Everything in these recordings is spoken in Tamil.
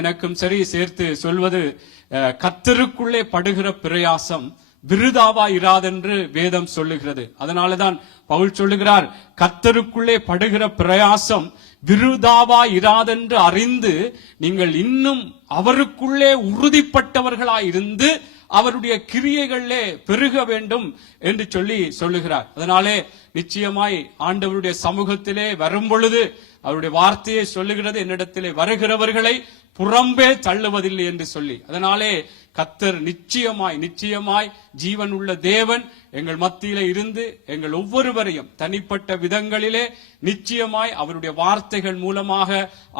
எனக்கும் சரி சேர்த்து சொல்வது, கர்த்தருக்குள்ளே படுகிற பிரயாசம் விருதாவா இராதென்று வேதம் சொல்லுகிறது. அதனாலதான் பவுல் சொல்லுகிறார், கர்த்தருக்குள்ளே படுகிற பிரயாசம் விருதாவா இராதென்று அறிந்து நீங்கள் இன்னும் அவருக்குள்ளே உறுதிப்பட்டவர்களாய் இருந்து அவருடைய கிரியைகளிலே பெருக வேண்டும் என்று சொல்லுகிறார். அதனாலே நிச்சயமாய் ஆண்டவருடைய சமூகத்திலே வரும் பொழுது அவருடைய வார்த்தையை சொல்லுகிறது, என்னிடத்திலே வருகிறவர்களை புறம்பே தள்ளுவதில்லை என்று சொல்லி. அதனாலே கர்த்தர் நிச்சயமாய் ஜீவன் உள்ள தேவன் எங்கள் மத்தியிலே இருந்து எங்கள் ஒவ்வொருவரையும் தனிப்பட்ட விதங்களிலே நிச்சயமாய் அவருடைய வார்த்தைகள் மூலமாக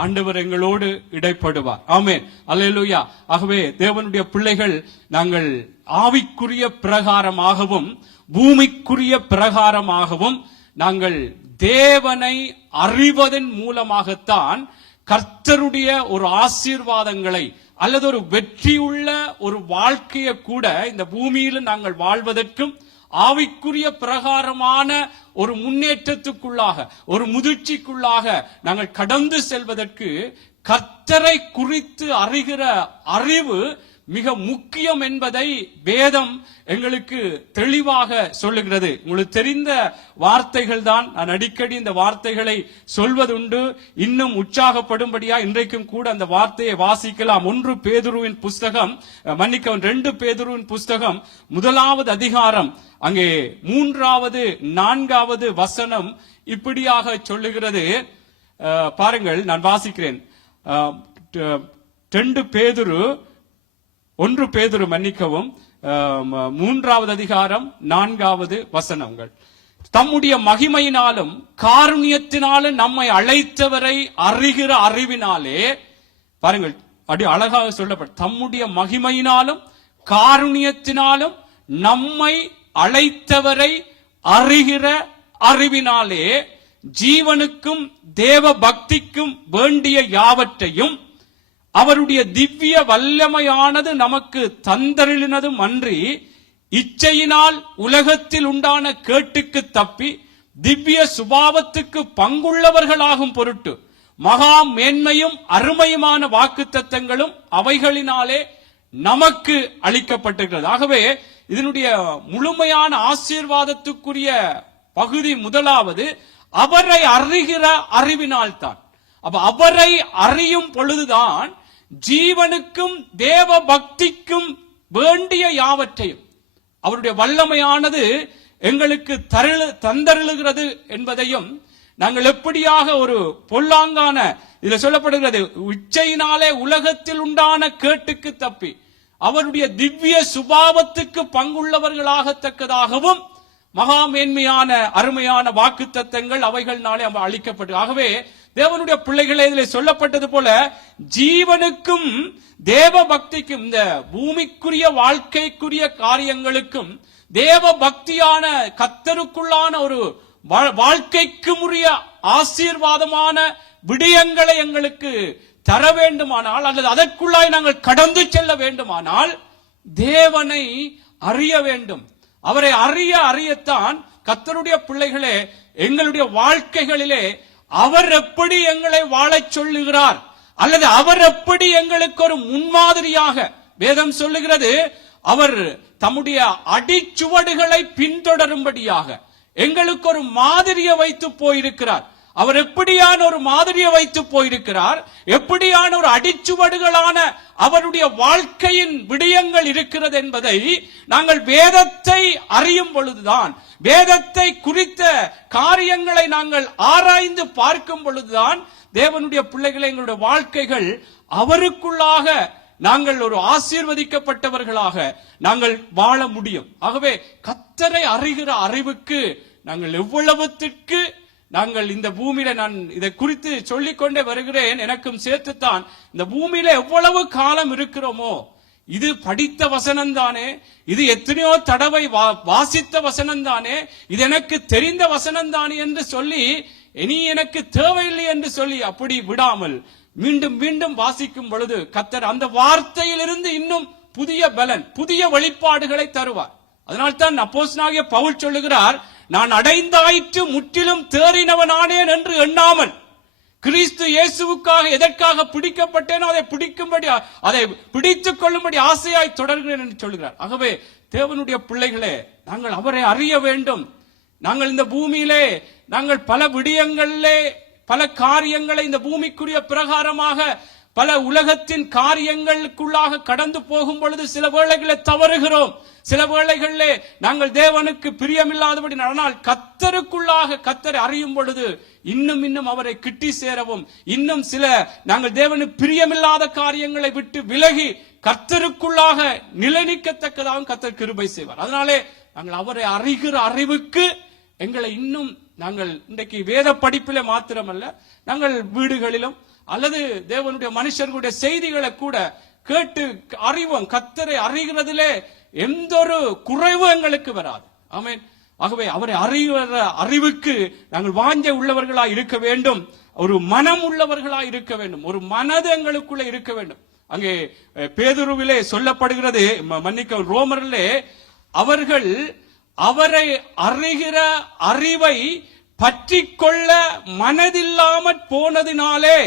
ஆண்டவர் எங்களோடு இடைப்படுவார். ஆமென், அல்லேலூயா. ஆகவே தேவனுடைய பிள்ளைகள், நாங்கள் ஆவிக்குரிய பிரகாரமாகவும் பூமிக்குரிய பிரகாரமாகவும் நாங்கள் தேவனை அறிவதன் மூலமாகத்தான் கர்த்தருடைய ஒரு ஆசீர்வாதங்களை அல்லது ஒரு வெற்றியுள்ள ஒரு வாழ்க்கையை கூட இந்த பூமியில் நாங்கள் வாழ்வதற்கும் ஆவிக்குரிய பிரகாரமான ஒரு முன்னேற்றத்துக்குள்ளாக ஒரு முதிர்ச்சிக்குள்ளாக நாங்கள் கடந்து செல்வதற்கு கர்த்தரை குறித்து அறிகிற அறிவு மிக முக்கியம் என்பதை வேதம் எங்களுக்கு தெளிவாக சொல்லுகிறது. உங்களுக்கு தெரிந்த வார்த்தைகள் தான், நான் அடிக்கடி இந்த வார்த்தைகளை சொல்வதுண்டு. இன்னும் உற்சாகப்படும்படியா இன்றைக்கும் கூட அந்த வார்த்தையை வாசிக்கலாம். 2 பேதுருவின் புஸ்தகம் 1 அதிகாரம் அங்கே 3வது 4வது வசனம் இப்படியாக சொல்லுகிறது. பாருங்கள், நான் வாசிக்கிறேன். 1 பேதுரு 3வது அதிகாரம் 4வது வசனங்கள். தம்முடைய மகிமையினாலும் காருண்யத்தினாலும் நம்மை அழைத்தவரை அறிகிற அறிவினாலே, பாருங்கள், அப்படி அழகாக சொல்லப்பட்ட, தம்முடைய மகிமையினாலும் காருண்யத்தினாலும் நம்மை அழைத்தவரை அறிகிற அறிவினாலே ஜீவனுக்கும் தேவ பக்திக்கும் வேண்டிய யாவற்றையும் அவருடைய திவ்ய வல்லமையானது நமக்கு தந்தருளினதும் அன்றி இச்சையினால் உலகத்தில் உண்டான கேட்டுக்கு தப்பி திவ்ய சுபாவத்துக்கு பங்குள்ளவர்களாகும் பொருட்டு மகா மேன்மையும் அருமையுமான வாக்குத்தத்தங்களும் அவைகளினாலே நமக்கு அளிக்கப்பட்டிருக்கிறது. ஆகவே இதனுடைய முழுமையான ஆசீர்வாதத்துக்குரிய பகுதி முதலாவது அவரை அறிகிற அறிவினால்தான். அப்ப அவரை அறியும் பொழுதுதான் ஜீவனுக்கும் தேவ பக்திக்கும் வேண்டிய யாவற்றையும் அவருடைய வல்லமையானது எங்களுக்கு தந்தருளுகிறது என்பதையும், நாங்கள் எப்படியாக ஒரு பொல்லாங்கான, இதுல சொல்லப்படுகிறது, இச்சையினாலே உலகத்தில் உண்டான கேட்டுக்கு தப்பி அவருடைய திவ்ய சுபாவத்துக்கு பங்குள்ளவர்களாகத்தக்கதாகவும் மகா மேன்மையான அருமையான வாக்குத்தத்தங்கள் அவைகள்னாலே அளிக்கப்பட்டு. ஆகவே தேவனுடைய பிள்ளைகளே, இதில் சொல்லப்பட்டது போல ஜீவனுக்கும் தேவ பக்திக்கும், இந்த பூமிக்குரிய வாழ்க்கைக்குரிய காரியங்களுக்கும் தேவ பக்தியான கர்த்தருக்குள்ளான ஒரு வாழ்க்கைக்கு உரிய ஆசீர்வாதமான விடயங்களை எங்களுக்கு தர வேண்டுமானால் அல்லது அதற்குள்ளாய் நாங்கள் கடந்து செல்ல வேண்டுமானால் தேவனை அறிய வேண்டும். அவரை அறியத்தான் கர்த்தருடைய பிள்ளைகளே, எங்களுடைய வாழ்க்கைகளிலே அவர் எப்படி எங்களை வாழச் சொல்லுகிறார் அல்லது அவர் எப்படி எங்களுக்கு ஒரு முன்மாதிரியாக, வேதம் சொல்லுகிறது, அவர் தம்முடைய அடிச்சுவடுகளை பின்தொடரும்படியாக எங்களுக்கு ஒரு மாதிரியை வைத்து போயிருக்கிறார். அவர் எப்படியான ஒரு மாதிரியை வைத்து போயிருக்கிறார், எப்படியான ஒரு அடிச்சுவடுகளான அவருடைய வாழ்க்கையின் விடயங்கள் இருக்கிறது என்பதை நாங்கள் வேதத்தை அறியும் பொழுதுதான், வேதத்தை குறித்த காரியங்களை நாங்கள் ஆராய்ந்து பார்க்கும் பொழுதுதான் தேவனுடைய பிள்ளைகளை எங்களுடைய வாழ்க்கைகள் அவருக்குள்ளாக நாங்கள் ஒரு ஆசீர்வதிக்கப்பட்டவர்களாக நாங்கள் வாழ முடியும். ஆகவே கர்த்தரை அறிகிற அறிவுக்கு நாங்கள் எவ்வளவுத்திற்கு நாங்கள் இந்த பூமியில, நான் இதை குறித்து சொல்லிக்கொண்டே வருகிறேன், எனக்கும் சேர்த்துத்தான், இந்த பூமியில எவ்வளவு காலம் இருக்கிறோமோ, இது படித்த வசனம் தானே, இது எத்தனையோ தடவை வாசித்த வசனம் தானே, இது எனக்கு தெரிந்த வசனம் தானே என்று சொல்லி, இனி எனக்கு தேவையில்லை என்று சொல்லி அப்படி விடாமல் மீண்டும் மீண்டும் வாசிக்கும் பொழுது கர்த்தர் அந்த வார்த்தையிலிருந்து இன்னும் புதிய பலன், புதிய வெளிப்பாடுகளை தருவார். அதனால்தான் அப்போஸ்தலனாகிய பவுல் சொல்லுகிறார், நான் அடைந்தாயிற்று முற்றிலும் தேறினவனானேன் என்று எண்ணாமல் கிறிஸ்து இயேசுவுக்காக எதற்காக பிடிக்கப்பட்டேனோ அதை பிடிக்கும்படி, அதை பிடித்துக் கொள்ளும்படி ஆசையாய் தொடர்கிறேன் என்று சொல்கிறார். ஆகவே தேவனுடைய பிள்ளைகளே, நாங்கள் அவரை அறிய வேண்டும். நாங்கள் இந்த பூமியிலே நாங்கள் பல விடயங்களிலே பல காரியங்களை இந்த பூமிக்குரிய பிரகாரமாக பல உலகத்தின் காரியங்களுக்குள்ளாக கடந்து போகும் பொழுது சில வேளைகளை தவறுகிறோம். சில வேளைகளிலே நாங்கள் தேவனுக்கு பிரியமில்லாதபடி, ஆனால் கர்த்தருக்குள்ளாக கர்த்தரை அறியும் பொழுது இன்னும் இன்னும் அவரை கிட்டி சேரவும், இன்னும் சில நாங்கள் தேவனுக்கு பிரியமில்லாத காரியங்களை விட்டு விலகி கர்த்தருக்குள்ளாக நிலைநிற்கத்தக்கதாகவும் கர்த்தர் கிருபை செய்வார். அதனாலே நாங்கள் அவரை அறிகிற அறிவுக்கு எங்களை இன்னும் நாங்கள் இன்றைக்கு வேத படிப்பில மாத்திரமல்ல, நாங்கள் வீடுகளிலும் அல்லது தேவனுடைய மனுஷர்களுடைய செய்திகளை கூட கேட்டு அறிவோம். கர்த்தரை அறிகிறதிலே எந்த ஒரு குறைவு எங்களுக்கு வராது. ஆமென். ஆகவே அவரை அறிகிற அறிவுக்கு நாங்கள் வாஞ்சை உள்ளவர்களாய் இருக்க வேண்டும். ஒரு மனம் உள்ளவர்களாய் இருக்க வேண்டும். ஒரு மனது எங்களுக்குள்ள இருக்க வேண்டும். அங்கே பேதுருவிலே சொல்லப்படுகிறது, மன்னிக்க ரோமரிலே, அவர்கள் அவரை அறிகிற அறிவை பற்றி கொள்ள மனதில்லாமற் போனதினாலே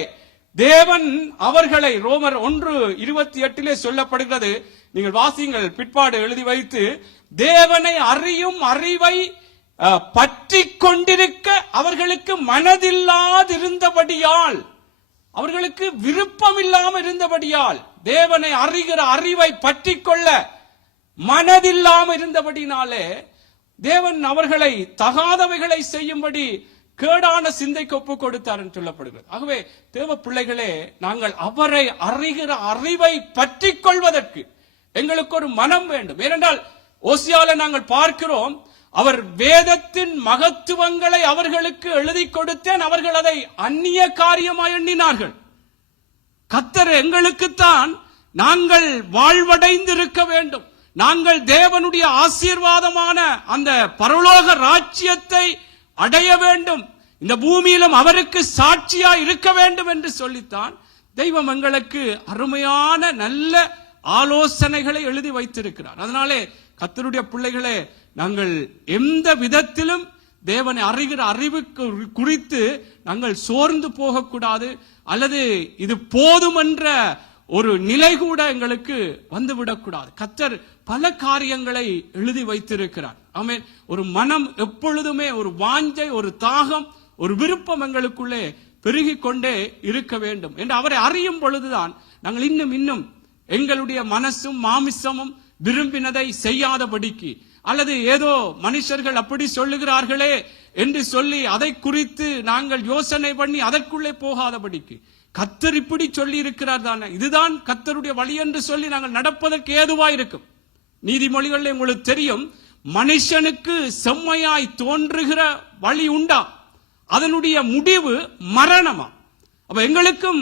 தேவன் அவர்களை, ரோமர் 1:28 சொல்லப்படுகிறது, நீங்கள் வாசியுங்கள், பிற்பாடு எழுதி வைத்து, தேவனை அறியும் அறிவை பற்றி கொண்டிருக்க அவர்களுக்கு மனதில்லாதிருந்தபடியால், அவர்களுக்கு விருப்பம் இல்லாமல் இருந்தபடியால், தேவனை அறிகிற அறிவை பற்றி கொள்ள மனதில்லாமல் இருந்தபடினாலே தேவன் அவர்களை தகாதவைகளை செய்யும்படி கேடான சிந்தைக்கு ஒப்பு கொடுத்தார் என்று சொல்லப்படுகிறது. ஆகவே தேவ பிள்ளைகளே, நாங்கள் அவரை அறிகிற அறிவை பற்றி கொள்வதற்கு எங்களுக்கு ஒரு மனம் வேண்டும். ஏனென்றால் ஓசியால நாங்கள் பார்க்கிறோம், அவர் வேதத்தின் மகத்துவங்களை அவர்களுக்கு எழுதி கொடுத்தேன், அவர்கள் அதை அந்நிய காரியமாய் எண்ணினார்கள். கர்த்தர் எங்களுக்குத்தான் நாங்கள் வாழ்வடைந்திருக்க வேண்டும், நாங்கள் தேவனுடைய ஆசீர்வாதமான அந்த பரலோக ராஜ்யத்தை அடைய வேண்டும், இந்த பூமியிலும் அவருக்கு சாட்சியா இருக்க வேண்டும் என்று சொல்லித்தான் தெய்வம் எங்களுக்கு அருமையான நல்ல ஆலோசனைகளை எழுதி வைத்திருக்கிறார். அதனாலே கர்த்தருடைய பிள்ளைகளே, நாங்கள் எந்த விதத்திலும் தேவனை அறிகிற அறிவு குறித்து நாங்கள் சோர்ந்து போகக்கூடாது, அல்லது இது போதும் என்ற ஒரு நிலை கூட எங்களுக்கு வந்துவிடக்கூடாது. கர்த்தர் பல காரியங்களை எழுதி வைத்திருக்கிறார். ஆமென். ஒரு மனம் எப்பொழுதுமே ஒரு வாஞ்சை, ஒரு தாகம், ஒரு விருப்பம் எங்களுக்குள்ளே பெருகிக் கொண்டே இருக்க வேண்டும் என்று அவரை அறியும் பொழுதுதான் நாங்கள் இன்னும் இன்னும் எங்களுடைய மனசும் மாமிசமும் விரும்பினதை செய்யாதபடிக்கு, அல்லது ஏதோ மனுஷர்கள் அப்படி சொல்லுகிறார்களே என்று சொல்லி அதை குறித்து நாங்கள் யோசனை பண்ணி அதற்குள்ளே போகாதபடிக்கு, கர்த்தர் இப்படி சொல்லி இருக்கிறார் தானே, இதுதான் கர்த்தருடைய வழி என்று சொல்லி நாங்கள் நடப்பதற்கு ஏதுவாய் இருக்கும். நீதிமொழிகளில் உங்களுக்கு தெரியும், மனுஷனுக்கு செம்மையாய் தோன்றுகிற வழி உண்டா, அதனுடைய முடிவு மரணமா. அப்ப எங்களுக்கும்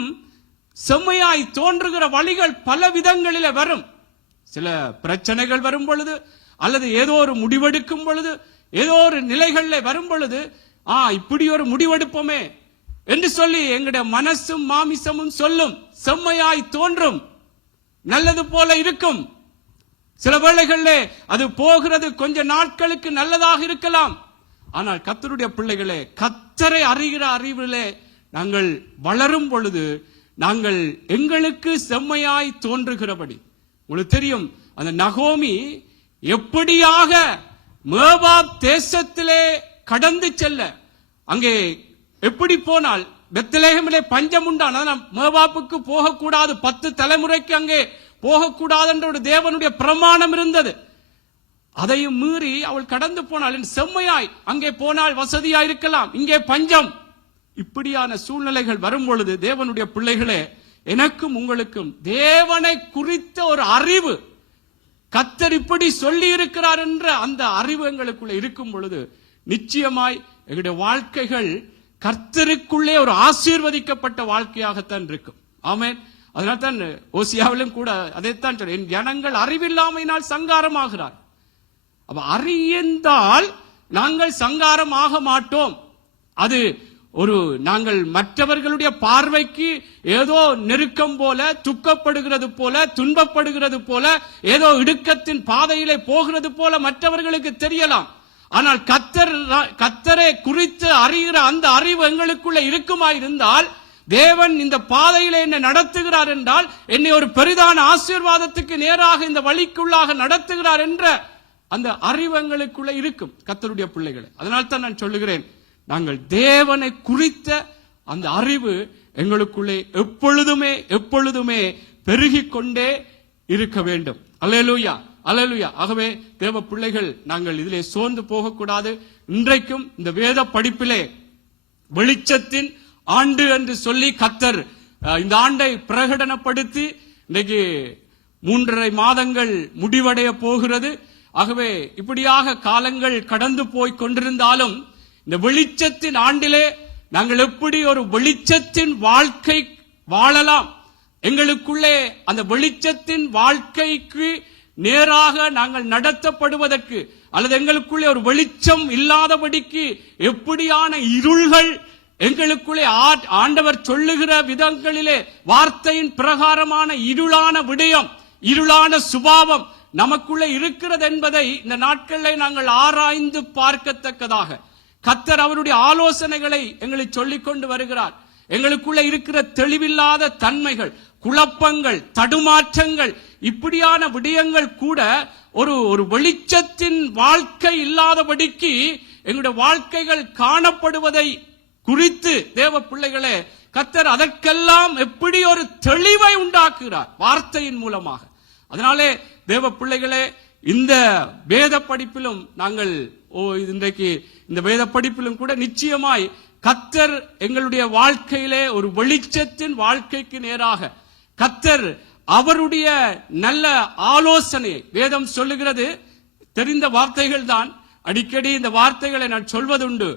செம்மையாய் தோன்றுகிற வழிகள் பல விதங்களில் வரும். சில பிரச்சனைகள் வரும் பொழுது, அல்லது ஏதோ ஒரு முடிவெடுக்கும் பொழுது, ஏதோ ஒரு நிலைகளில் வரும் பொழுது, இப்படி ஒரு முடிவெடுப்போமே என்று சொல்லி எங்களுடைய மனசும் மாமிசமும் சொல்லும், செம்மையாய் தோன்றும், நல்லது போல இருக்கும். சில வேளைகளிலே அது போகிறது கொஞ்ச நாட்களுக்கு நல்லதாக இருக்கலாம். ஆனால் கர்த்தருடைய பிள்ளைகளே, கர்த்தரை அறிகிற அறிவிலே நாங்கள் வளரும் பொழுது நாங்கள் எங்களுக்கு செம்மையாய் தோன்றுகிறபடி, உங்களுக்கு தெரியும், அந்த நகோமி எப்படியாக மோவாப் தேசத்திலே கடந்து செல்ல, அங்கே எப்படி போனால் பெத்லெகேமிலே பஞ்சம் உண்டான, மோவாப்புக்கு போகக்கூடாது, 10 தலைமுறைக்கு அங்கே போகக்கூடாது என்ற ஒரு தேவனுடைய பிரமாணம் இருந்தது. அதையும் மீறி அவள் கடந்து போனாள். செம்மையாய் அங்கே போனால் வசதியா இருக்கலாம், இங்கே பஞ்சம். இப்படியான சூழ்நிலைகள் வரும் பொழுது தேவனுடைய பிள்ளைகளே, எனக்கும் உங்களுக்கும் தேவனை குறித்த ஒரு அறிவு, கர்த்தர் இப்படி சொல்லி இருக்கிறார் என்ற அந்த அறிவு எங்களுக்குள்ள இருக்கும் பொழுது நிச்சயமாய் எங்களுடைய வாழ்க்கைகள் கர்த்தருக்குள்ளே ஒரு ஆசீர்வதிக்கப்பட்ட வாழ்க்கையாகத்தான் இருக்கும். ஆமென். அதனால தான் ஓசியாவிலும் கூட அதைத்தான் சொல்ல, என் ஜனங்கள் அறிவில்லாமையினால் சங்காரமாகிறார். அப்ப அறிந்தால் நாங்கள் சங்காரம் ஆக மாட்டோம். அது ஒரு நாங்கள் மற்றவர்களுடைய பார்வைக்கு ஏதோ நெருக்கம் போல, துக்கப்படுகிறது போல, துன்பப்படுகிறது போல, ஏதோ இடுக்கத்தின் பாதையிலே போகிறது போல மற்றவர்களுக்கு தெரியலாம். ஆனால் கர்த்தரை குறித்து அறிகிற அந்த அறிவு எங்களுக்குள்ள இருக்குமா இருந்தால் தேவன் இந்த பாதையிலே என்னை நடத்துகிறார் என்றால் என்னை ஒரு பெரிதான ஆசீர்வாதத்துக்கு நேராக இந்த வழிக்குள்ளாக நடத்துகிறார் என்ற அந்த அறிவங்களுக்குள்ள இருக்கும் கர்த்தருடைய பிள்ளைகளை. அதனால் தான் நான் சொல்லுகிறேன், நாங்கள் தேவனை குறித்த அந்த அறிவு எங்களுக்குள்ளே எப்பொழுதுமே பெருகிக் கொண்டே இருக்க வேண்டும். அல்லேலூயா, அல்லேலூயா. ஆகவே தேவ பிள்ளைகள், நாங்கள் இதிலே சோர்ந்து போகக்கூடாது. இன்றைக்கும் இந்த வேத படிப்பிலே வெளிச்சத்தின் ஆண்டு என்று சொல்லி கர்த்தர் இந்த ஆண்டை பிரகடனப்படுத்தி இன்றைக்கு 3.5 மாதங்கள் முடிவடைய போகிறது. ஆகவே இப்படியாக காலங்கள் கடந்து போய் கொண்டிருந்தாலும் இந்த வெளிச்சத்தின் ஆண்டிலே நாங்கள் எப்படி ஒரு வெளிச்சத்தின் வாழ்க்கை வாழலாம், எங்களுக்குள்ளே அந்த வெளிச்சத்தின் வாழ்க்கைக்கு நேராக நாங்கள் நடத்தப்படுவதற்கு, அல்லது எங்களுக்குள்ளே ஒரு வெளிச்சம் இல்லாதபடிக்கு எப்படியான இருள்கள் எங்களுக்குள்ளே ஆண்டவர் சொல்லுகிற விதங்களிலே வார்த்தையின் பிரகாரமான இருளான விடயம், இருளான சுபாவம் நமக்குள்ளே இருக்கிறது என்பதை இந்த நாட்களில் நாங்கள் ஆராய்ந்து பார்க்கத்தக்கதாக கர்த்தர் அவருடைய ஆலோசனைகளை எங்களுக்கு சொல்லிக் கொண்டு வருகிறார். எங்களுக்குள்ளே இருக்கிற தெளிவில்லாத தன்மைகள், குழப்பங்கள், தடுமாற்றங்கள், இப்படியான விடயங்கள் கூட ஒரு வெளிச்சத்தின் வாழ்க்கை இல்லாதபடிக்கு எங்களுடைய வாழ்க்கைகள் காணப்படுவதை குறித்து தேவ பிள்ளைகளே, கர்த்தர் அதற்கெல்லாம் எப்படி ஒரு தெளிவை உண்டாக்குகிறார் வார்த்தையின் மூலமாக. அதனாலே தேவ பிள்ளைகளே, இந்த வேத படிப்பிலும் நாங்கள் இன்றைக்கு இந்த வேத படிப்பிலும் கூட நிச்சயமாய் கர்த்தர் எங்களுடைய வாழ்க்கையிலே ஒரு வெளிச்சத்தின் வாழ்க்கைக்கு நேராக கர்த்தர் அவருடைய நல்ல ஆலோசனையை, வேதம் சொல்லுகிறது, தெரிந்த வார்த்தைகள் தான், அடிக்கடி இந்த வார்த்தைகளை நான் சொல்வதுண்டு.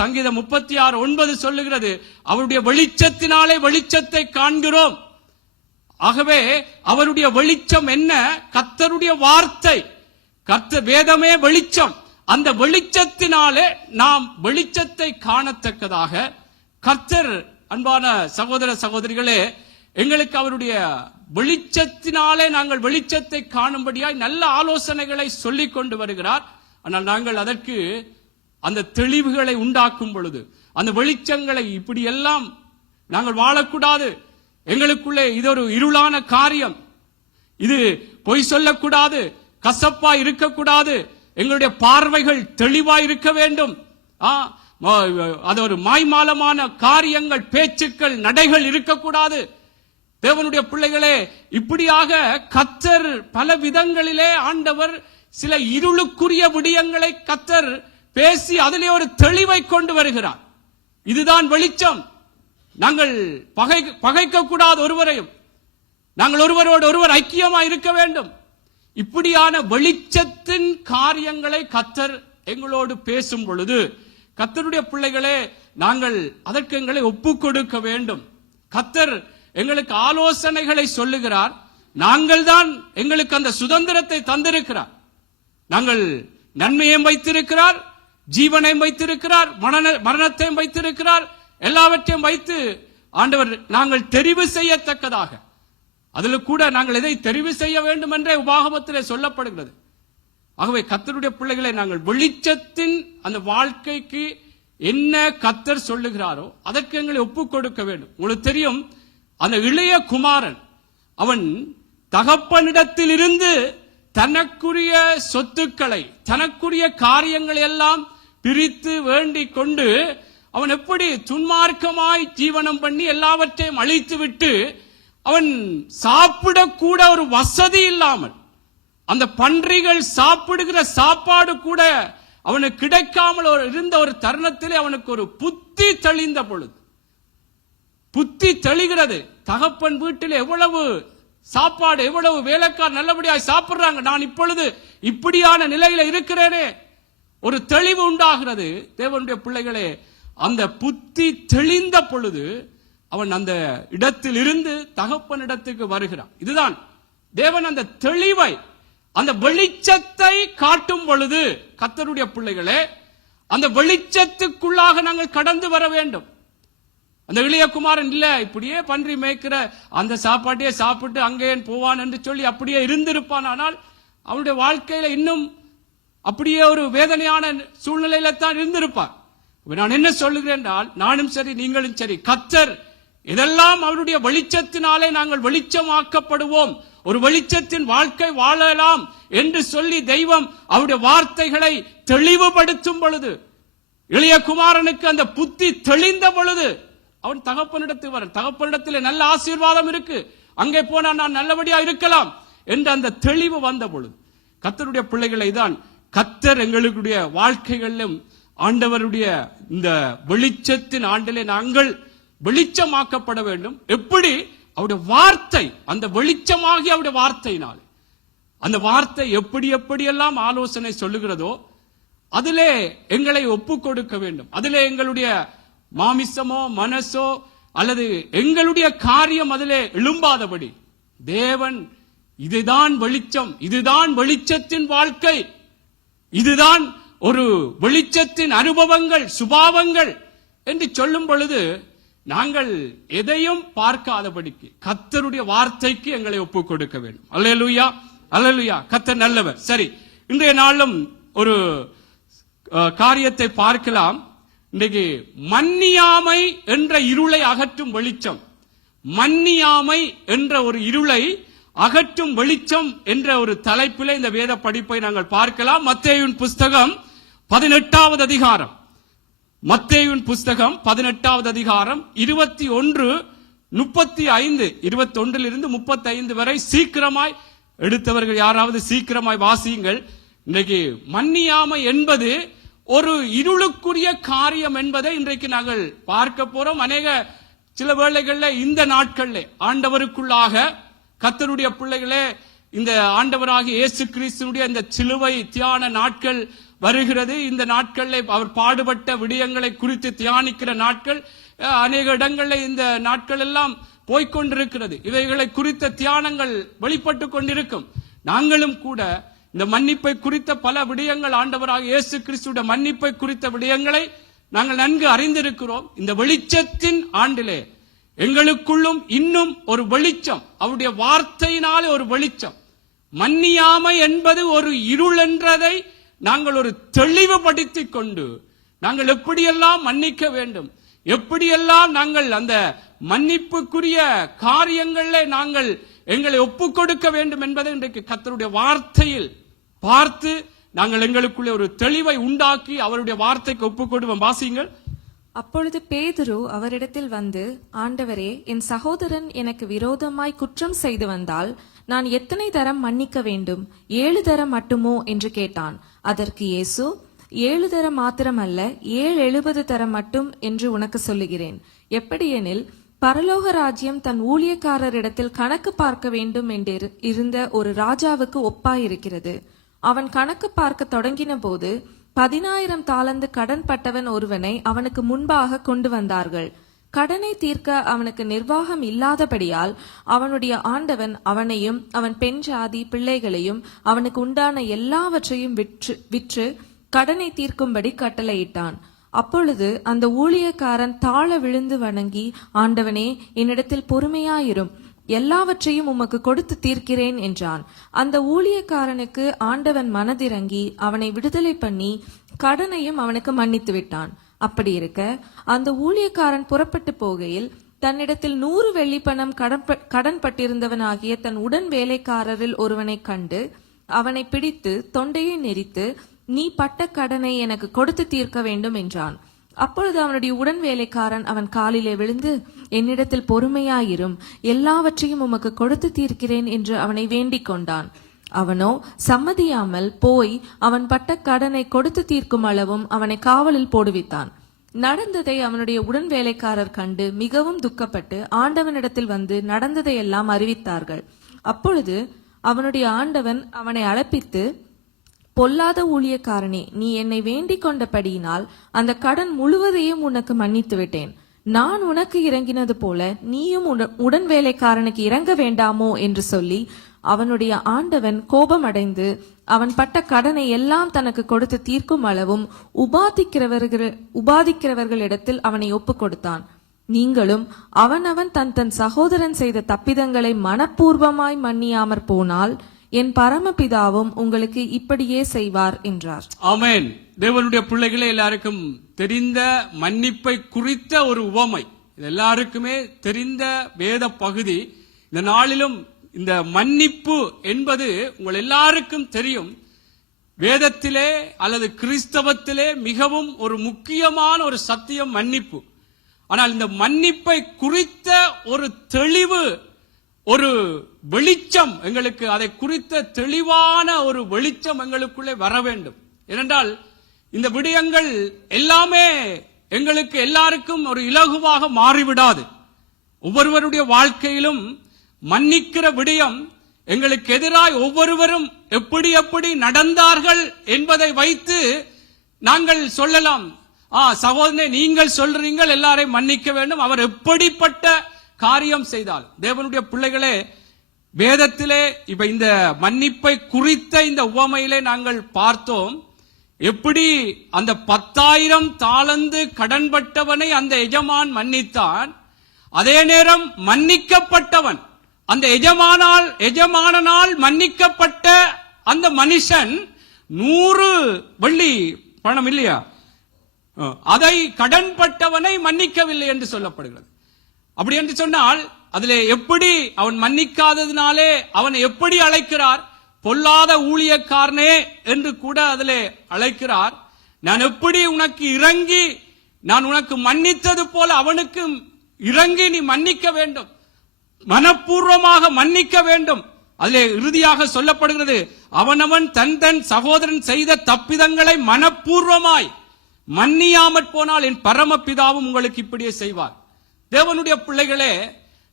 சங்கீதம் 36:9 சொல்லுகிறது, அவருடைய வெளிச்சத்தினாலே வெளிச்சத்தை காண்கிறோம். ஆகவே அவருடைய வெளிச்சம் என்ன? கர்த்தருடைய வார்த்தை, கர்த்தர் வேதமே வெளிச்சம். அந்த வெளிச்சத்தினாலே நாம் வெளிச்சத்தை காணத்தக்கதாக கர்த்தர், அன்பான சகோதர சகோதரிகளே, எங்களுக்கு அவருடைய வெளிச்சத்தினாலே நாங்கள் வெளிச்சத்தை காணும்படியாய் நல்ல ஆலோசனைகளை சொல்லிக் கொண்டு வருகிறார். ஆனால் நாங்கள் அதற்கு அந்த தெளிவுகளை உண்டாக்கும் பொழுது, அந்த வெளிச்சங்களை இப்படி எல்லாம் நாங்கள் வாழக்கூடாது, எங்களுக்குள்ளே இது ஒரு இருளான காரியம், இது பொய் சொல்லக்கூடாது, கசப்பா இருக்கக்கூடாது, எங்களுடைய பார்வைகள் தெளிவாய் இருக்க வேண்டும், அது ஒரு மாய்மாலமான காரியங்கள், பேச்சுக்கள், நடைகள் இருக்கக்கூடாது. தேவனுடைய பிள்ளைகளே, இப்படியாக கர்த்தர் பல விதங்களிலே ஆண்டவர் சில இருளுக்குரிய விடயங்களை கர்த்தர் பேசி அதிலே ஒரு தெளிவை கொண்டு வருகிறார். இதுதான் வெளிச்சம். நாங்கள் பகைக்க கூடாது ஒருவரையும், நாங்கள் ஒருவரோடு ஒருவர் ஐக்கியமா இருக்க வேண்டும். இப்படியான வெளிச்சத்தின் காரியங்களை கர்த்தர் எங்களோடு பேசும் பொழுது, கர்த்தருடைய பிள்ளைகளே, நாங்கள் அதற்கு எங்களை ஒப்புக் கொடுக்க வேண்டும். கர்த்தர் எங்களுக்கு ஆலோசனைகளை சொல்லுகிறார். நாங்கள் தான் எங்களுக்கு அந்த சுதந்திரத்தை தந்திருக்கிறார். நாங்கள் நன்மையும் வைத்திருக்கிறார், ஜீவனையும் வைத்திருக்கிறார், மரணத்தையும் வைத்திருக்கிறார். எல்லாவற்றையும் வைத்து ஆண்டவர் நாங்கள் தெரிவு செய்யத்தக்கதாக, அதில் கூட நாங்கள் எதை தெரிவு செய்ய வேண்டும் என்றே உபாகமத்திலே சொல்லப்படுகிறது. ஆகவே கர்த்தருடைய பிள்ளைகளை, நாங்கள் வெளிச்சத்தின் அந்த வாழ்க்கைக்கு என்ன கர்த்தர் சொல்லுகிறாரோ அதற்கு எங்களை ஒப்புக் கொடுக்க வேண்டும். உங்களுக்கு தெரியும், அந்த இளைய குமாரன் அவன் தகப்பனிடத்தில் இருந்து தனக்குரிய சொத்துக்களை, தனக்குரிய காரியங்களை எல்லாம் பிரித்து வேண்டிக் கொண்டு அவன் எப்படி துன்மார்க்கமாய் ஜீவனம் பண்ணி எல்லாவற்றையும் அழித்து விட்டு அவன் சாப்பிடக்கூட ஒரு வசதி இல்லாமல், அந்த பன்றிகள் சாப்பிடுகிற சாப்பாடு கூட அவனுக்கு கிடைக்காமல் இருந்த ஒரு தருணத்திலே அவனுக்கு ஒரு புத்தி தெளிந்த பொழுது, புத்தி தெளிகிறது. தகப்பன் வீட்டில் எவ்வளவு சாப்பாடு, எவ்வளவு வேலைக்கார் நல்லபடியாய் சாப்பிடுறாங்க, நான் இப்பொழுது இப்படியான நிலையில இருக்கிறேனே, ஒரு தெளிவு உண்டாகிறது. தேவனுடைய பிள்ளைகளே, அந்த புத்தி தெளிந்த பொழுது அவன் அந்த இடத்தில் இருந்து தகப்பன் இடத்துக்கு வருகிறான். இதுதான் தேவன் அந்த தெளிவை, அந்த வெளிச்சத்தை காட்டும் பொழுது, கர்த்தருடைய பிள்ளைகளே, அந்த வெளிச்சத்துக்குள்ளாக நாங்கள் கடந்து வர வேண்டும். அந்த இளையகுமாரன் இல்ல, இப்படியே பன்றி மேய்க்கிற அந்த சாப்பாட்டையே சாப்பிட்டு அங்கே போவான் என்று சொல்லி அப்படியே இருந்திருப்பான். ஆனால் அவனுடைய வாழ்க்கையில இன்னும் அப்படியே ஒரு வேதனையான சூழ்நிலையில தான் இருந்திருப்பான். நான் என்ன சொல்லுகிறேன் என்றால், நானும் சரி நீங்களும் சரி, கர்த்தர் இதெல்லாம் அவருடைய வெளிச்சத்தினாலே நாங்கள் வெளிச்சமாக்கப்படுவோம், ஒரு வெளிச்சத்தின் வாழ்க்கை வாழலாம் என்று சொல்லி தெய்வம் அவருடைய வார்த்தைகளை தெளிவுபடுத்தும் பொழுது, இளைய குமாரனுக்கு அந்த புத்தி தெளிந்த பொழுது அவன் தகப்பனிடத்தில் நல்ல ஆசீர்வாதம் இருக்கு, அங்கே போனா நான் நல்லபடியா இருக்கலாம் என்று அந்த தெளிவு வந்த பொழுது, கர்த்தருடைய பிள்ளைகளை தான் கர்த்தர் எங்களுடைய வாழ்க்கைகளிலும் ஆண்டவருடைய இந்த வெளிச்சத்தின் ஆண்டிலே நாங்கள் வெளிச்சமாக்கப்பட வேண்டும். எப்படி? அவருடைய வார்த்தை, அந்த வெளிச்சமாகி அவருடைய வார்த்தையினால், அந்த வார்த்தை எப்படியெல்லாம் ஆலோசனை சொல்லுகிறதோ அதிலே எங்களை ஒப்பு கொடுக்க வேண்டும். அதிலே எங்களுடைய மாமிசமோ மனசோ அல்லது எங்களுடைய காரியம் அதிலே எழும்பாதபடி, தேவன் இதுதான் வெளிச்சம், இதுதான் வெளிச்சத்தின் வாழ்க்கை, இதுதான் ஒரு வெளிச்சத்தின் அனுபவங்கள் சுபாவங்கள் என்று சொல்லும் பொழுது நாங்கள் எதையும் பார்க்காதபடிக்கு கர்த்தருடைய வார்த்தைக்கு எங்களை ஒப்பு கொடுக்க வேண்டும். அல்லேலூயா, அல்லேலூயா. கர்த்தர் நல்லவர். சரி, இன்றைய நாளும் ஒரு காரியத்தை பார்க்கலாம். இன்றைக்கு மன்னியாமை என்ற இருளை அகற்றும் வெளிச்சம், மன்னியாமை என்ற ஒரு இருளை அகற்றும் வெளிச்சம் என்ற ஒரு தலைப்பிலே இந்த வேத படிப்பை நாங்கள் பார்க்கலாம். மத்தேயுவின் புஸ்தகம் 18வது அதிகாரம், மத்தேயுவின் புஸ்தகம் 18வது அதிகாரம் 21:35 35 வரை சீக்கிரமாய் எடுத்தவர்கள் யாராவது சீக்கிரமாய் வாசியுங்கள். இன்றைக்கு மன்னியாமை என்பது ஒரு இருளுக்குரிய காரியம் என்பதை இன்றைக்கு நாங்கள் பார்க்க போறோம். சில வேளைகளில் இந்த நாட்களில் ஆண்டவருக்குள்ளாக கர்த்தருடைய பிள்ளைகளே, இந்த ஆண்டவராகிய இயேசு கிறிஸ்துவுடைய இந்த சிலுவை தியான நாட்கள் வருகிறது. இந்த நாட்களில் அவர் பாடுபட்ட விடயங்களை குறித்து தியானிக்கிற நாட்கள் அநேக இடங்களில் இந்த நாட்கள் எல்லாம் போய்கொண்டிருக்கிறது. இவைகளை குறித்த தியானங்கள் வெளிப்பட்டு கொண்டிருக்கும். நாங்களும் கூட இந்த மன்னிப்பை குறித்த பல விடயங்கள், ஆண்டவராகிய இயேசு கிறிஸ்துவுடைய மன்னிப்பை குறித்த விடயங்களை நாங்கள் நன்கு அறிந்திருக்கிறோம். இந்த வெளிச்சத்தின் ஆண்டிலே எங்களுக்குள்ளும் இன்னும் ஒரு வெளிச்சம், அவருடைய வார்த்தையினாலே ஒரு வெளிச்சம். மன்னியாமை என்பது ஒரு இருள் என்றதை நாங்கள் ஒரு தெளிவுபடுத்திக் கொண்டு நாங்கள் எப்படியெல்லாம் மன்னிக்க வேண்டும், எப்படியெல்லாம் நாங்கள் அந்த மன்னிப்புக்குரிய காரியங்களிலே நாங்கள் எங்களை ஒப்புக் கொடுக்க வேண்டும் என்பதை இன்றைக்கு கர்த்தருடைய வார்த்தையில் பார்த்து நாங்கள் எங்களுக்குள்ளே ஒரு தெளிவை உண்டாக்கி அவருடைய வார்த்தைக்கு ஒப்புக் கொடுவோம். வாசியுங்கள். அப்பொழுது பேதுரு அவரிடத்தில் வந்து, ஆண்டவரே, என் சகோதரன் எனக்கு விரோதமாய் குற்றம் செய்து வந்தால் நான் எத்தனை தரம் மன்னிக்க வேண்டும்? 7 தரம் மட்டுமோ என்று கேட்டான். அதற்கு இயேசு, 7 தரம் மாத்திரமல்ல, 770 தரம் மட்டும் என்று உனக்கு சொல்லுகிறேன். எப்படியெனில், பரலோக ராஜ்யம் தன் ஊழியக்காரரிடத்தில் கணக்கு பார்க்க வேண்டும் என்று இருந்த ஒரு ராஜாவுக்கு ஒப்பாயிருக்கிறது. அவன் கணக்கு பார்க்க தொடங்கின போது 10,000 தாலந்து கடன் பட்டவன் ஒருவனை அவனுக்கு முன்பாக கொண்டு வந்தார்கள். கடனை தீர்க்க அவனுக்கு நிர்வாகம் இல்லாதபடியால் அவனுடைய ஆண்டவன் அவனையும் அவன் பெண் ஜாதி பிள்ளைகளையும் அவனுக்கு உண்டான எல்லாவற்றையும் விற்று கடனை தீர்க்கும்படி கட்டளையிட்டான். அப்பொழுது அந்த ஊழியக்காரன் தாழ விழுந்து வணங்கி, ஆண்டவனே, என்னிடத்தில் பொறுமையாயிரும், எல்லாவற்றையும் உமக்கு கொடுத்து தீர்க்கிறேன் என்றான். அந்த ஊழியக்காரனுக்கு ஆண்டவன் மனதிறங்கி அவனை விடுதலை பண்ணி கடனையும் அவனுக்கு மன்னித்து விட்டான். அப்படி இருக்க அந்த ஊழியக்காரன் புறப்பட்டு போகையில் தன்னிடத்தில் 100 வெள்ளிப்பணம் கடன் பட்டிருந்தவனாகிய தன் உடன் வேலைக்காரரில் ஒருவனை கண்டு அவனை பிடித்து தொண்டையை நெரித்து, நீ பட்ட கடனை எனக்கு கொடுத்து தீர்க்க வேண்டும் என்றான். அப்பொழுது அவனுடைய உடன் வேலைக்காரன் அவன் காலிலே விழுந்து, என்னிடத்தில் பொறுமையாயிரும், எல்லாவற்றையும் உமக்கு கொடுத்து தீர்க்கிறேன் என்று அவனை வேண்டிக் கொண்டான். அவனோ சம்மதியாமல் போய் அவன் பட்ட கடனை கொடுத்து தீர்க்கும் அளவும் அவனை காவலில் போடுவித்தான். நடந்ததை அவனுடைய உடன் வேலைக்காரர் கண்டு மிகவும் துக்கப்பட்டு ஆண்டவனிடத்தில் வந்து நடந்ததையெல்லாம் அறிவித்தார்கள். அப்பொழுது அவனுடைய ஆண்டவன் அவனை அழைப்பித்து, பொல்லாத ஊழியக்காரனே, நீ என்னை வேண்டிக் கொண்டபடியினால் அந்த கடன் முழுவதையும் உனக்கு மன்னித்து விட்டேன். நான் உனக்கு இறங்கினது போல நீயும் உடன் வேலைக்காரனுக்கு இறங்க வேண்டாமோ என்று சொல்லி அவனுடைய ஆண்டவன் கோபம் அடைந்து அவன் பட்ட கடனை எல்லாம் தனக்கு கொடுத்து தீர்க்கும் அளவும் உபாதிக்கிறவர்களிடத்தில் அவனை ஒப்பு கொடுத்தான். நீங்களும் அவனவன் தன் சகோதரன் செய்த தப்பிதங்களை மனப்பூர்வமாய் மன்னியாமற் போனால் என் பரமபிதாவும் உங்களுக்கு இப்படியே செய்வார் என்றார். ஆமென். தேவனுடைய பிள்ளைகளே, எல்லாருக்கும் தெரிந்த மன்னிப்பை குறித்த ஒரு உவமை. இது எல்லாருக்குமே தெரிந்த வேத பகுதி. இந்த நாளிலும் இந்த மன்னிப்பு என்பது உங்கள் எல்லாருக்கும் தெரியும். வேதத்திலே அல்லது கிறிஸ்தவத்திலே மிகவும் ஒரு முக்கியமான ஒரு சத்தியம் மன்னிப்பு. ஆனால் இந்த மன்னிப்பை குறித்த ஒரு தெளிவு, ஒரு வெளிச்சம் எங்களுக்கு, அதை குறித்த தெளிவான ஒரு வெளிச்சம் எங்களுக்குள்ளே வர வேண்டும். ஏனென்றால் இந்த விடயங்கள் எல்லாமே எங்களுக்கு எல்லாருக்கும் ஒரு இலகுவாக மாறிவிடாது. ஒவ்வொருவருடைய வாழ்க்கையிலும் மன்னிக்கிற விடயம் எங்களுக்கு எதிராய் ஒவ்வொருவரும் எப்படி எப்படி நடந்தார்கள் என்பதை வைத்து நாங்கள் சொல்லலாம். சகோதரனே, நீங்கள் சொல்றீங்கள் எல்லாரையும் மன்னிக்க வேண்டும், அவர் எப்படிப்பட்ட காரியம் செய்தால். தேவனுடைய பிள்ளைகளே, வேதத்திலே இப்ப இந்த மன்னிப்பை குறித்த இந்த உவமையிலே நாங்கள் பார்த்தோம். எப்படி அந்த 10,000 தாலந்து கடன்பட்டவனை அந்த எஜமான் மன்னித்தான். அதே நேரம் மன்னிக்கப்பட்டவன், அந்த எஜமானனால் மன்னிக்கப்பட்ட அந்த மனுஷன் 100 வெள்ளி பணம் இல்லையா, அதை கடன்பட்டவனை மன்னிக்கவில்லை என்று சொல்லப்படுகிறது. அப்படி என்று சொன்னால் அதிலே எப்படி அவன் மன்னிக்காததினாலே அவனை எப்படி அழைக்கிறார்? பொல்லாத ஊழியக்காரனே என்று கூட அதிலே அழைக்கிறார். நான் எப்படி உனக்கு இறங்கி, நான் உனக்கு மன்னித்தது போல அவனுக்கு இறங்கி நீ மன்னிக்க வேண்டும், மனப்பூர்வமாக மன்னிக்க வேண்டும். அதிலே இறுதியாக சொல்லப்படுகிறது, அவனவன் தன் சகோதரன் செய்த தப்பிதங்களை மனப்பூர்வமாய் மன்னியாமற் போனால் என் பரமபிதாவும் உங்களுக்கு இப்படியே செய்வார். தேவனுடைய பிள்ளைகளே,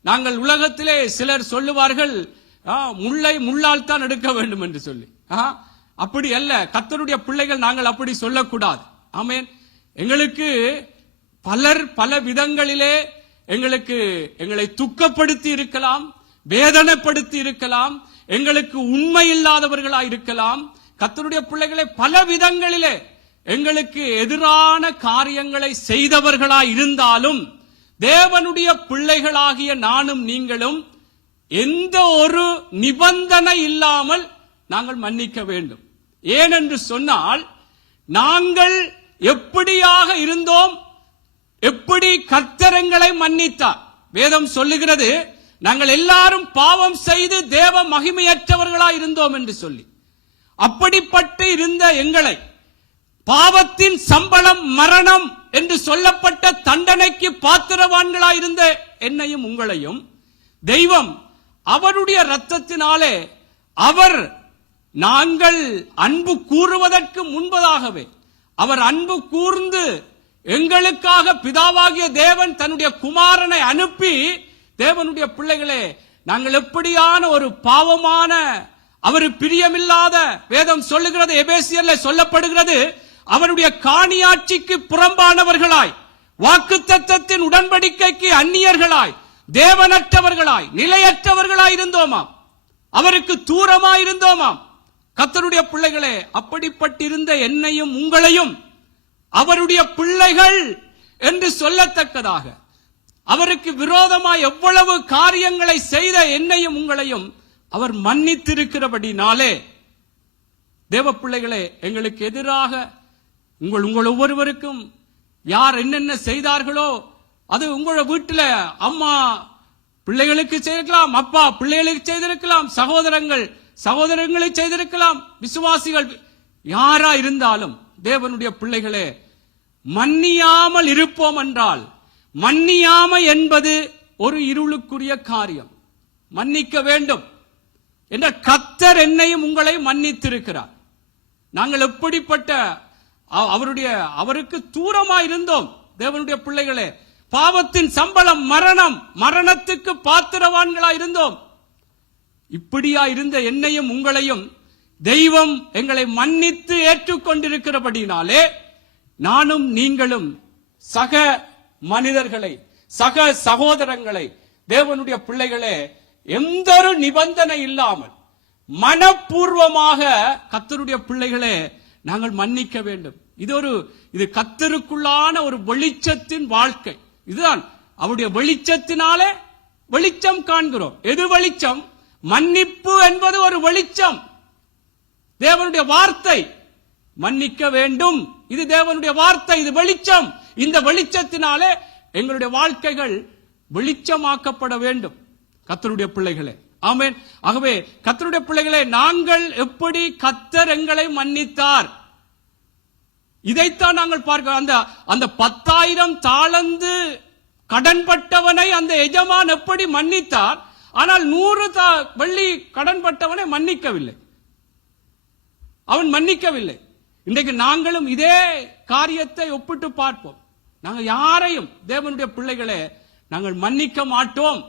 நாங்கள் உலகத்திலே சிலர் சொல்லுவார்கள், முள்ளை முள்ளால் தான் எடுக்க வேண்டும் என்று சொல்லி. அப்படி அல்ல, கர்த்தருடைய பிள்ளைகள் நாங்கள் அப்படி சொல்லக்கூடாது. ஆமென். எங்களுக்கு பலர் பல விதங்களிலே எங்களை துக்கப்படுத்தி இருக்கலாம், வேதனைப்படுத்தி இருக்கலாம், எங்களுக்கு உண்மை இல்லாதவர்களாய் இருக்கலாம். கர்த்தருடைய பிள்ளைகளை பல விதங்களிலே எங்களுக்கு எதிரான காரியங்களை செய்தவர்களாய் இருந்தாலும் தேவனுடைய பிள்ளைகளாகிய நானும் நீங்களும் எந்த ஒரு நிபந்தனை இல்லாமல் நாங்கள் மன்னிக்க வேண்டும். ஏனென்று சொன்னால், நாங்கள் எப்படியாக இருந்தோம், எப்படி கர்த்தர் எங்களை மன்னித்தார். வேதம் சொல்லுகிறது, நாங்கள் எல்லாரும் பாவம் செய்து தேவ மகிமையற்றவர்களாய் இருந்தோம் என்று சொல்லி. அப்படிப்பட்டு இருந்த எங்களை, பாவத்தின் சம்பளம் மரணம் என்று சொல்லப்பட்ட தண்டனைக்கு பாத்திரவான்களாயிருந்த என்னையும் உங்களையும் தெய்வம் அவருடைய இரத்தத்தினாலே, அவர் நாங்கள் அன்பு கூறுவதற்கு முன்பதாகவே அவர் அன்பு கூர்ந்து எங்களுக்காக பிதாவாகிய தேவன் தன்னுடைய குமாரனை அனுப்பி, தேவனுடைய பிள்ளைகளே, நாங்கள் எப்படியான ஒரு பாவமான, அவர் பிரியமில்லாத, வேதம் சொல்லுகிறது, எபேசியர்ல சொல்லப்படுகிறது, அவருடைய காணியாட்சிக்கு புறம்பானவர்களாய், வாக்குத்தத்தத்தின் உடன்படிக்கைக்கு அந்நியர்களாய், தேவனற்றவர்களாய், நிலையற்றவர்களாய் இருந்தோமாம், அவருக்கு தூரமாய் இருந்தோமாம். கர்த்தருடைய பிள்ளைகளே, அப்படிப்பட்டிருந்த என்னையும் உங்களையும் அவருடைய பிள்ளைகள் என்று சொல்லத்தக்கதாக, அவருக்கு விரோதமாய் எவ்வளவு காரியங்களை செய்த என்னையும் உங்களையும் அவர் மன்னித்திருக்கிறபடினாலே, தேவ பிள்ளைகளே, எங்களுக்கு எதிராக உங்கள் ஒவ்வொருவருக்கும் யார் என்னென்ன செய்தார்களோ, அது உங்களோட வீட்டுல அம்மா பிள்ளைகளுக்கு செய்திருக்கலாம், அப்பா பிள்ளைகளுக்கு செய்திருக்கலாம், சகோதரங்களை செய்திருக்கலாம், விசுவாசிகள் யாரா இருந்தாலும் தேவனுடைய பிள்ளைகளே, மன்னியாமல் இருப்போம் என்றால், மன்னியாமை என்பது ஒரு இருளுக்குரிய காரியம். மன்னிக்க வேண்டும் என்ற கர்த்தர் என்னையும் உங்களை மன்னித்திருக்கிறார். நாங்கள் எப்படிப்பட்ட அவருக்கு தூரமாய் இருந்தோம் தேவனுடைய பிள்ளைகளே. பாவத்தின் சம்பளம் மரணம், மரணத்துக்கு பாத்திரவான்களாய் இருந்தோம். இப்படியா இருந்த என்னையும் உங்களையும் தெய்வம் எங்களை மன்னித்து ஏற்றுக்கொண்டிருக்கிறபடினாலே, நானும் நீங்களும் சக மனிதர்களை, சக சகோதரங்களை, தேவனுடைய பிள்ளைகளே, எந்த ஒரு நிபந்தனை இல்லாமல் மனப்பூர்வமாக கர்த்தருடைய பிள்ளைகளே நாங்கள் மன்னிக்க வேண்டும். இது கர்த்தருக்குள்ளான ஒரு வெளிச்சத்தின் வாழ்க்கை. இதுதான் அவருடைய வெளிச்சத்தினாலே வெளிச்சம் காண்கிறோம். எது வெளிச்சம்? மன்னிப்பு என்பது ஒரு வெளிச்சம். தேவனுடைய வார்த்தை, மன்னிக்க வேண்டும், இது தேவனுடைய வார்த்தை, இது வெளிச்சம். இந்த வெளிச்சத்தினாலே எங்களுடைய வாழ்க்கைகள் வெளிச்சமாக்கப்பட வேண்டும் கர்த்தருடைய பிள்ளைகளே. ஆமென். ஆகவே கர்த்தருடைய பிள்ளைகளே, நாங்கள் எப்படி கர்த்தர் எங்களை மன்னித்தார், இதைத்தான் நாங்கள் பார்க்கிறோம். அந்த 10,000 தாலந்து கடன்பட்டவனை அந்த எஜமான் எப்படி மன்னித்தார், ஆனால் 100 வெள்ளி கடன்பட்டவனை மன்னிக்கவில்லை. அவன் மன்னிக்கவில்லை. இன்றைக்கு நாங்களும் இதே காரியத்தை ஒப்பிட்டு பார்ப்போம். நாங்கள் யாரையும், தேவனுடைய பிள்ளைகளே, நாங்கள் மன்னிக்க மாட்டோம்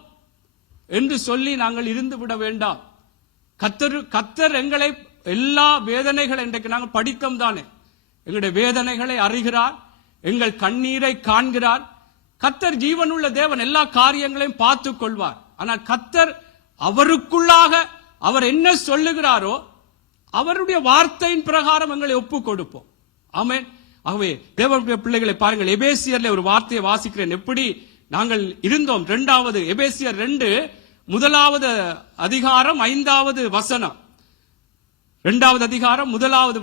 என்று சொல்லி நாங்கள் இருந்து விட வேண்டாம். கர்த்தர் எங்களை எல்லா வேதனைகளை இன்றைக்கு நாங்கள் படித்தோம் தானே, எங்களுடைய வேதனைகளை அறிகிறார், எங்கள் கண்ணீரை காண்கிறார். கர்த்தர் ஜீவனுள்ள தேவன், எல்லா காரியங்களையும் பார்த்துக் கொள்வார். ஆனால் கர்த்தர் அவருக்குள்ளாக அவர் என்ன சொல்லுகிறாரோ அவருடைய வார்த்தையின் பிரகாரம் எங்களை ஒப்பு கொடுப்போம். ஆமென். ஆகவே தேவனுடைய பிள்ளைகளை பாருங்கள், எபேசியர்ல ஒரு வார்த்தையை வாசிக்கிறேன், எப்படி நாங்கள் இருந்தோம். 2வது எபேசியர் 2 1வது அதிகாரம் 5வது வசனம். 2வது அதிகாரம் 1வது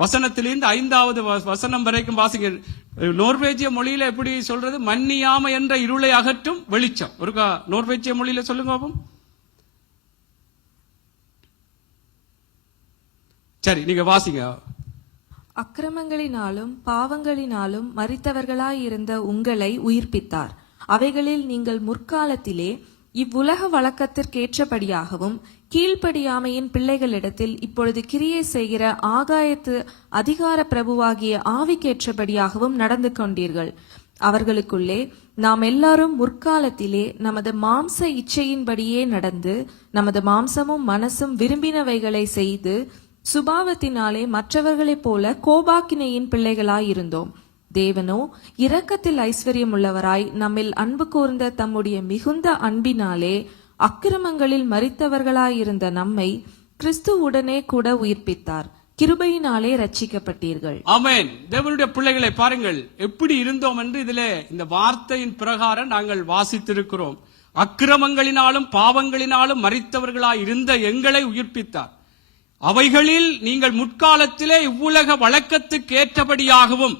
வசனத்திலிருந்து 5வது வசனம் வரைக்கும் வாசிக்க. நோர்வேஜிய மொழியில எப்படி சொல்றது? மன்னியாமை என்ற இருளை அகற்றும் வெளிச்சம். ஒரு நோர்வேஜிய மொழியில சொல்லுங்க பாப்போம். சரி, நீங்க வாசிங்க. அக்கிரமங்களினாலும் பாவங்களினாலும் மரித்தவர்களாயிருந்த உங்களை உயிர்ப்பித்தார். அவைகளில் நீங்கள் முற்காலத்திலே இவ்வுலக வழக்கத்திற்கேற்றபடியாகவும் கீழ்ப்படியாமையின் பிள்ளைகளிடத்தில் இப்பொழுது கிரியை செய்கிற ஆகாயத்து அதிகார பிரபுவாகிய ஆவிக்கேற்றபடியாகவும் நடந்து கொண்டீர்கள். அவர்களுக்குள்ளே நாம் எல்லாரும் முற்காலத்திலே நமது மாம்ச இச்சையின்படியே நடந்து நமது மாம்சமும் மனசும் விரும்பினவைகளை செய்து சுபாவத்தினாலே மற்றவர்களைப் போல கோபாக்கினையின் பிள்ளைகளாயிருந்தோம். தேவனோ இரக்கத்தில் ஐஸ்வர்யம் உள்ளவராய் நம்மில் அன்பு கூர்ந்த தம்முடைய மிகுந்த அன்பினாலே அக்கிரமங்களில் மரித்தவர்களாயிருந்த நம்மை கிறிஸ்துவுடனே கூட உயிர்ப்பித்தார். கிருபையினாலே ரட்சிக்கப்பட்டீர்கள். ஆமென். தேவனுடைய பிள்ளைகளை பாருங்கள், எப்படி இருந்தோம் என்று இதிலே இந்த வார்த்தையின் பிரகாரம் நாங்கள் வாசித்திருக்கிறோம். அக்கிரமங்களினாலும் பாவங்களினாலும் மரித்தவர்களாய் இருந்த எங்களை உயிர்ப்பித்தார். அவைகளில் நீங்கள் முற்காலத்திலே இவ்வுலக வழக்கத்துக்கு ஏற்றபடியாகவும்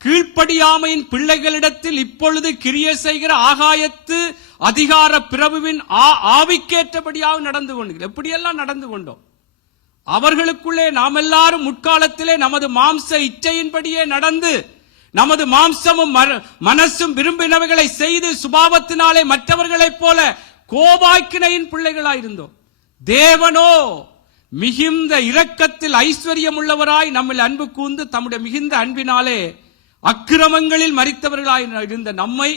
கீழ்ப்படியாமையின் பிள்ளைகளிடத்தில் இப்பொழுது கிரியை செய்கிற ஆகாயத்து அதிகார பிரபுவின் ஆவிக்கேற்றபடியாக நடந்து கொண்டீர்கள். எப்படியெல்லாம் நடந்து கொண்டோம்? அவர்களுக்குள்ளே நாம் எல்லாரும் முற்காலத்திலே நமது மாம்ச இச்சையின்படியே நடந்து நமது மாம்சமும் மனசும் விரும்பினவைகளை செய்து சுபாவத்தினாலே மற்றவர்களைப் போல கோபாக்கினையின் பிள்ளைகளாயிருந்தோம். தேவனோ மிகுந்த இரக்கத்தில் ஐஸ்வர்யம் உள்ளவராய் நம்மில் அன்பு கூர்ந்து தம்முடைய மிகுந்த அன்பினாலே அக்கிரமங்களில் மரித்தவர்களாய் இருந்த நம்மை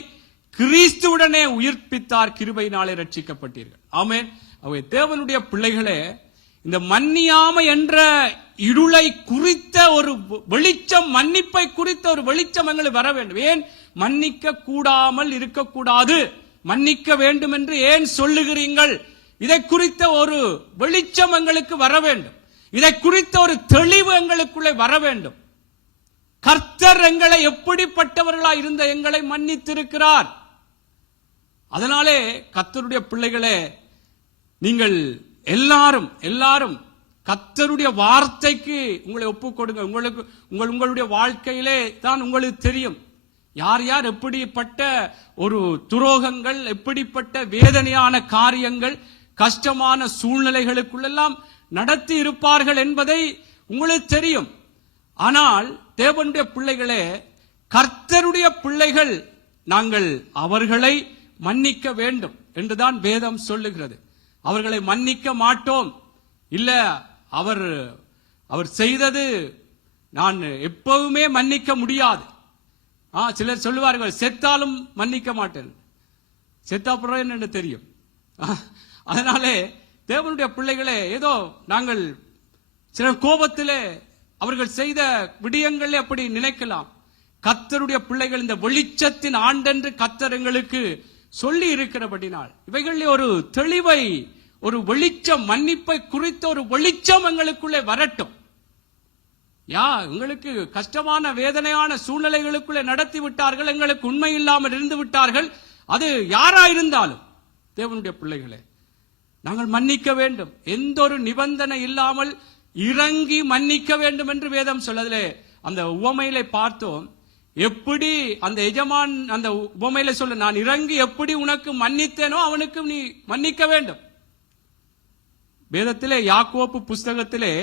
கிறிஸ்துவுடனே உயிர்ப்பித்தார். கிருபையினாலே ரட்சிக்கப்பட்டீர்கள். ஆமென். அவை தேவனுடைய பிள்ளைகளே, இந்த மன்னியாமை என்ற இருளை குறித்த ஒரு வெளிச்சம், மன்னிப்பை குறித்த ஒரு வெளிச்சம் எங்களுக்கு வர வேண்டும். ஏன் மன்னிக்க கூடாமல் இருக்கக்கூடாது, மன்னிக்க வேண்டும் என்று ஏன் சொல்லுகிறீர்கள்? இதை குறித்த ஒரு வெளிச்சம் எங்களுக்கு வர வேண்டும். இதை குறித்த ஒரு தெளிவு எங்களுக்குள்ளே வர வேண்டும். கர்த்தர் எங்களை எப்படிப்பட்டவர்களாய் இருந்த எங்களை மன்னித்திருக்கிறார். அதனாலே கர்த்தருடைய பிள்ளைகளே, நீங்கள் எல்லாரும் கர்த்தருடைய வார்த்தைக்கு உங்களை ஒப்புக் கொடுங்க. உங்களுடைய வாழ்க்கையிலே தான் உங்களுக்கு தெரியும் யார் யார் எப்படிப்பட்ட ஒரு துரோகங்கள், எப்படிப்பட்ட வேதனையான காரியங்கள், கஷ்டமான சூழ்நிலைகளுக்குள்ளெல்லாம் நடத்தி இருப்பார்கள் என்பதை உங்களுக்கு தெரியும். ஆனால் தேவனுடைய பிள்ளைகளே, கர்த்தருடைய பிள்ளைகள் நாங்கள் அவர்களை மன்னிக்க வேண்டும் என்றுதான் வேதம் சொல்லுகிறது. அவர்களை மன்னிக்க மாட்டோம், இல்ல அவர் செய்தது நான் எப்பவுமே மன்னிக்க முடியாது. சிலர் சொல்லுவார்கள், செத்தாலும் மன்னிக்க மாட்டேன். செத்தா அப்புறம் என்ன தெரியும். அதனாலே தேவனுடைய பிள்ளைகளே, ஏதோ நாங்கள் சில கோபத்திலே அவர்கள் செய்த விடயங்களை அப்படி நினைக்கலாம். கர்த்தருடைய பிள்ளைகள் இந்த வெளிச்சத்தின் ஆண்டென்று கர்த்தர் எங்களுக்கு சொல்லி இருக்கிறபடினால் இவைகளில் ஒரு தெளிவை, ஒரு வெளிச்சம், மன்னிப்பை குறித்த ஒரு வெளிச்சம் எங்களுக்குள்ளே வரட்டும். எங்களுக்கு கஷ்டமான வேதனையான சூழ்நிலைகளுக்குள்ளே நடத்தி விட்டார்கள், எங்களுக்கு உண்மை இல்லாமல் இருந்து விட்டார்கள். அது யாராயிருந்தாலும் தேவனுடைய பிள்ளைகளே, நாங்கள் மன்னிக்க வேண்டும். எந்த ஒரு நிபந்தனை இல்லாமல் இறங்கி மன்னிக்க வேண்டும் என்று வேதம் சொல்லதிலே அந்த உவமையிலே பார்த்தோம். எப்படி அந்த எஜமான் அந்த உவமையில சொல்ல, நான் இறங்கி எப்படி உனக்கு மன்னித்தேனோ அவனுக்கு நீ மன்னிக்க வேண்டும். வேதத்திலே யாக்கோப்பு புஸ்தகத்திலே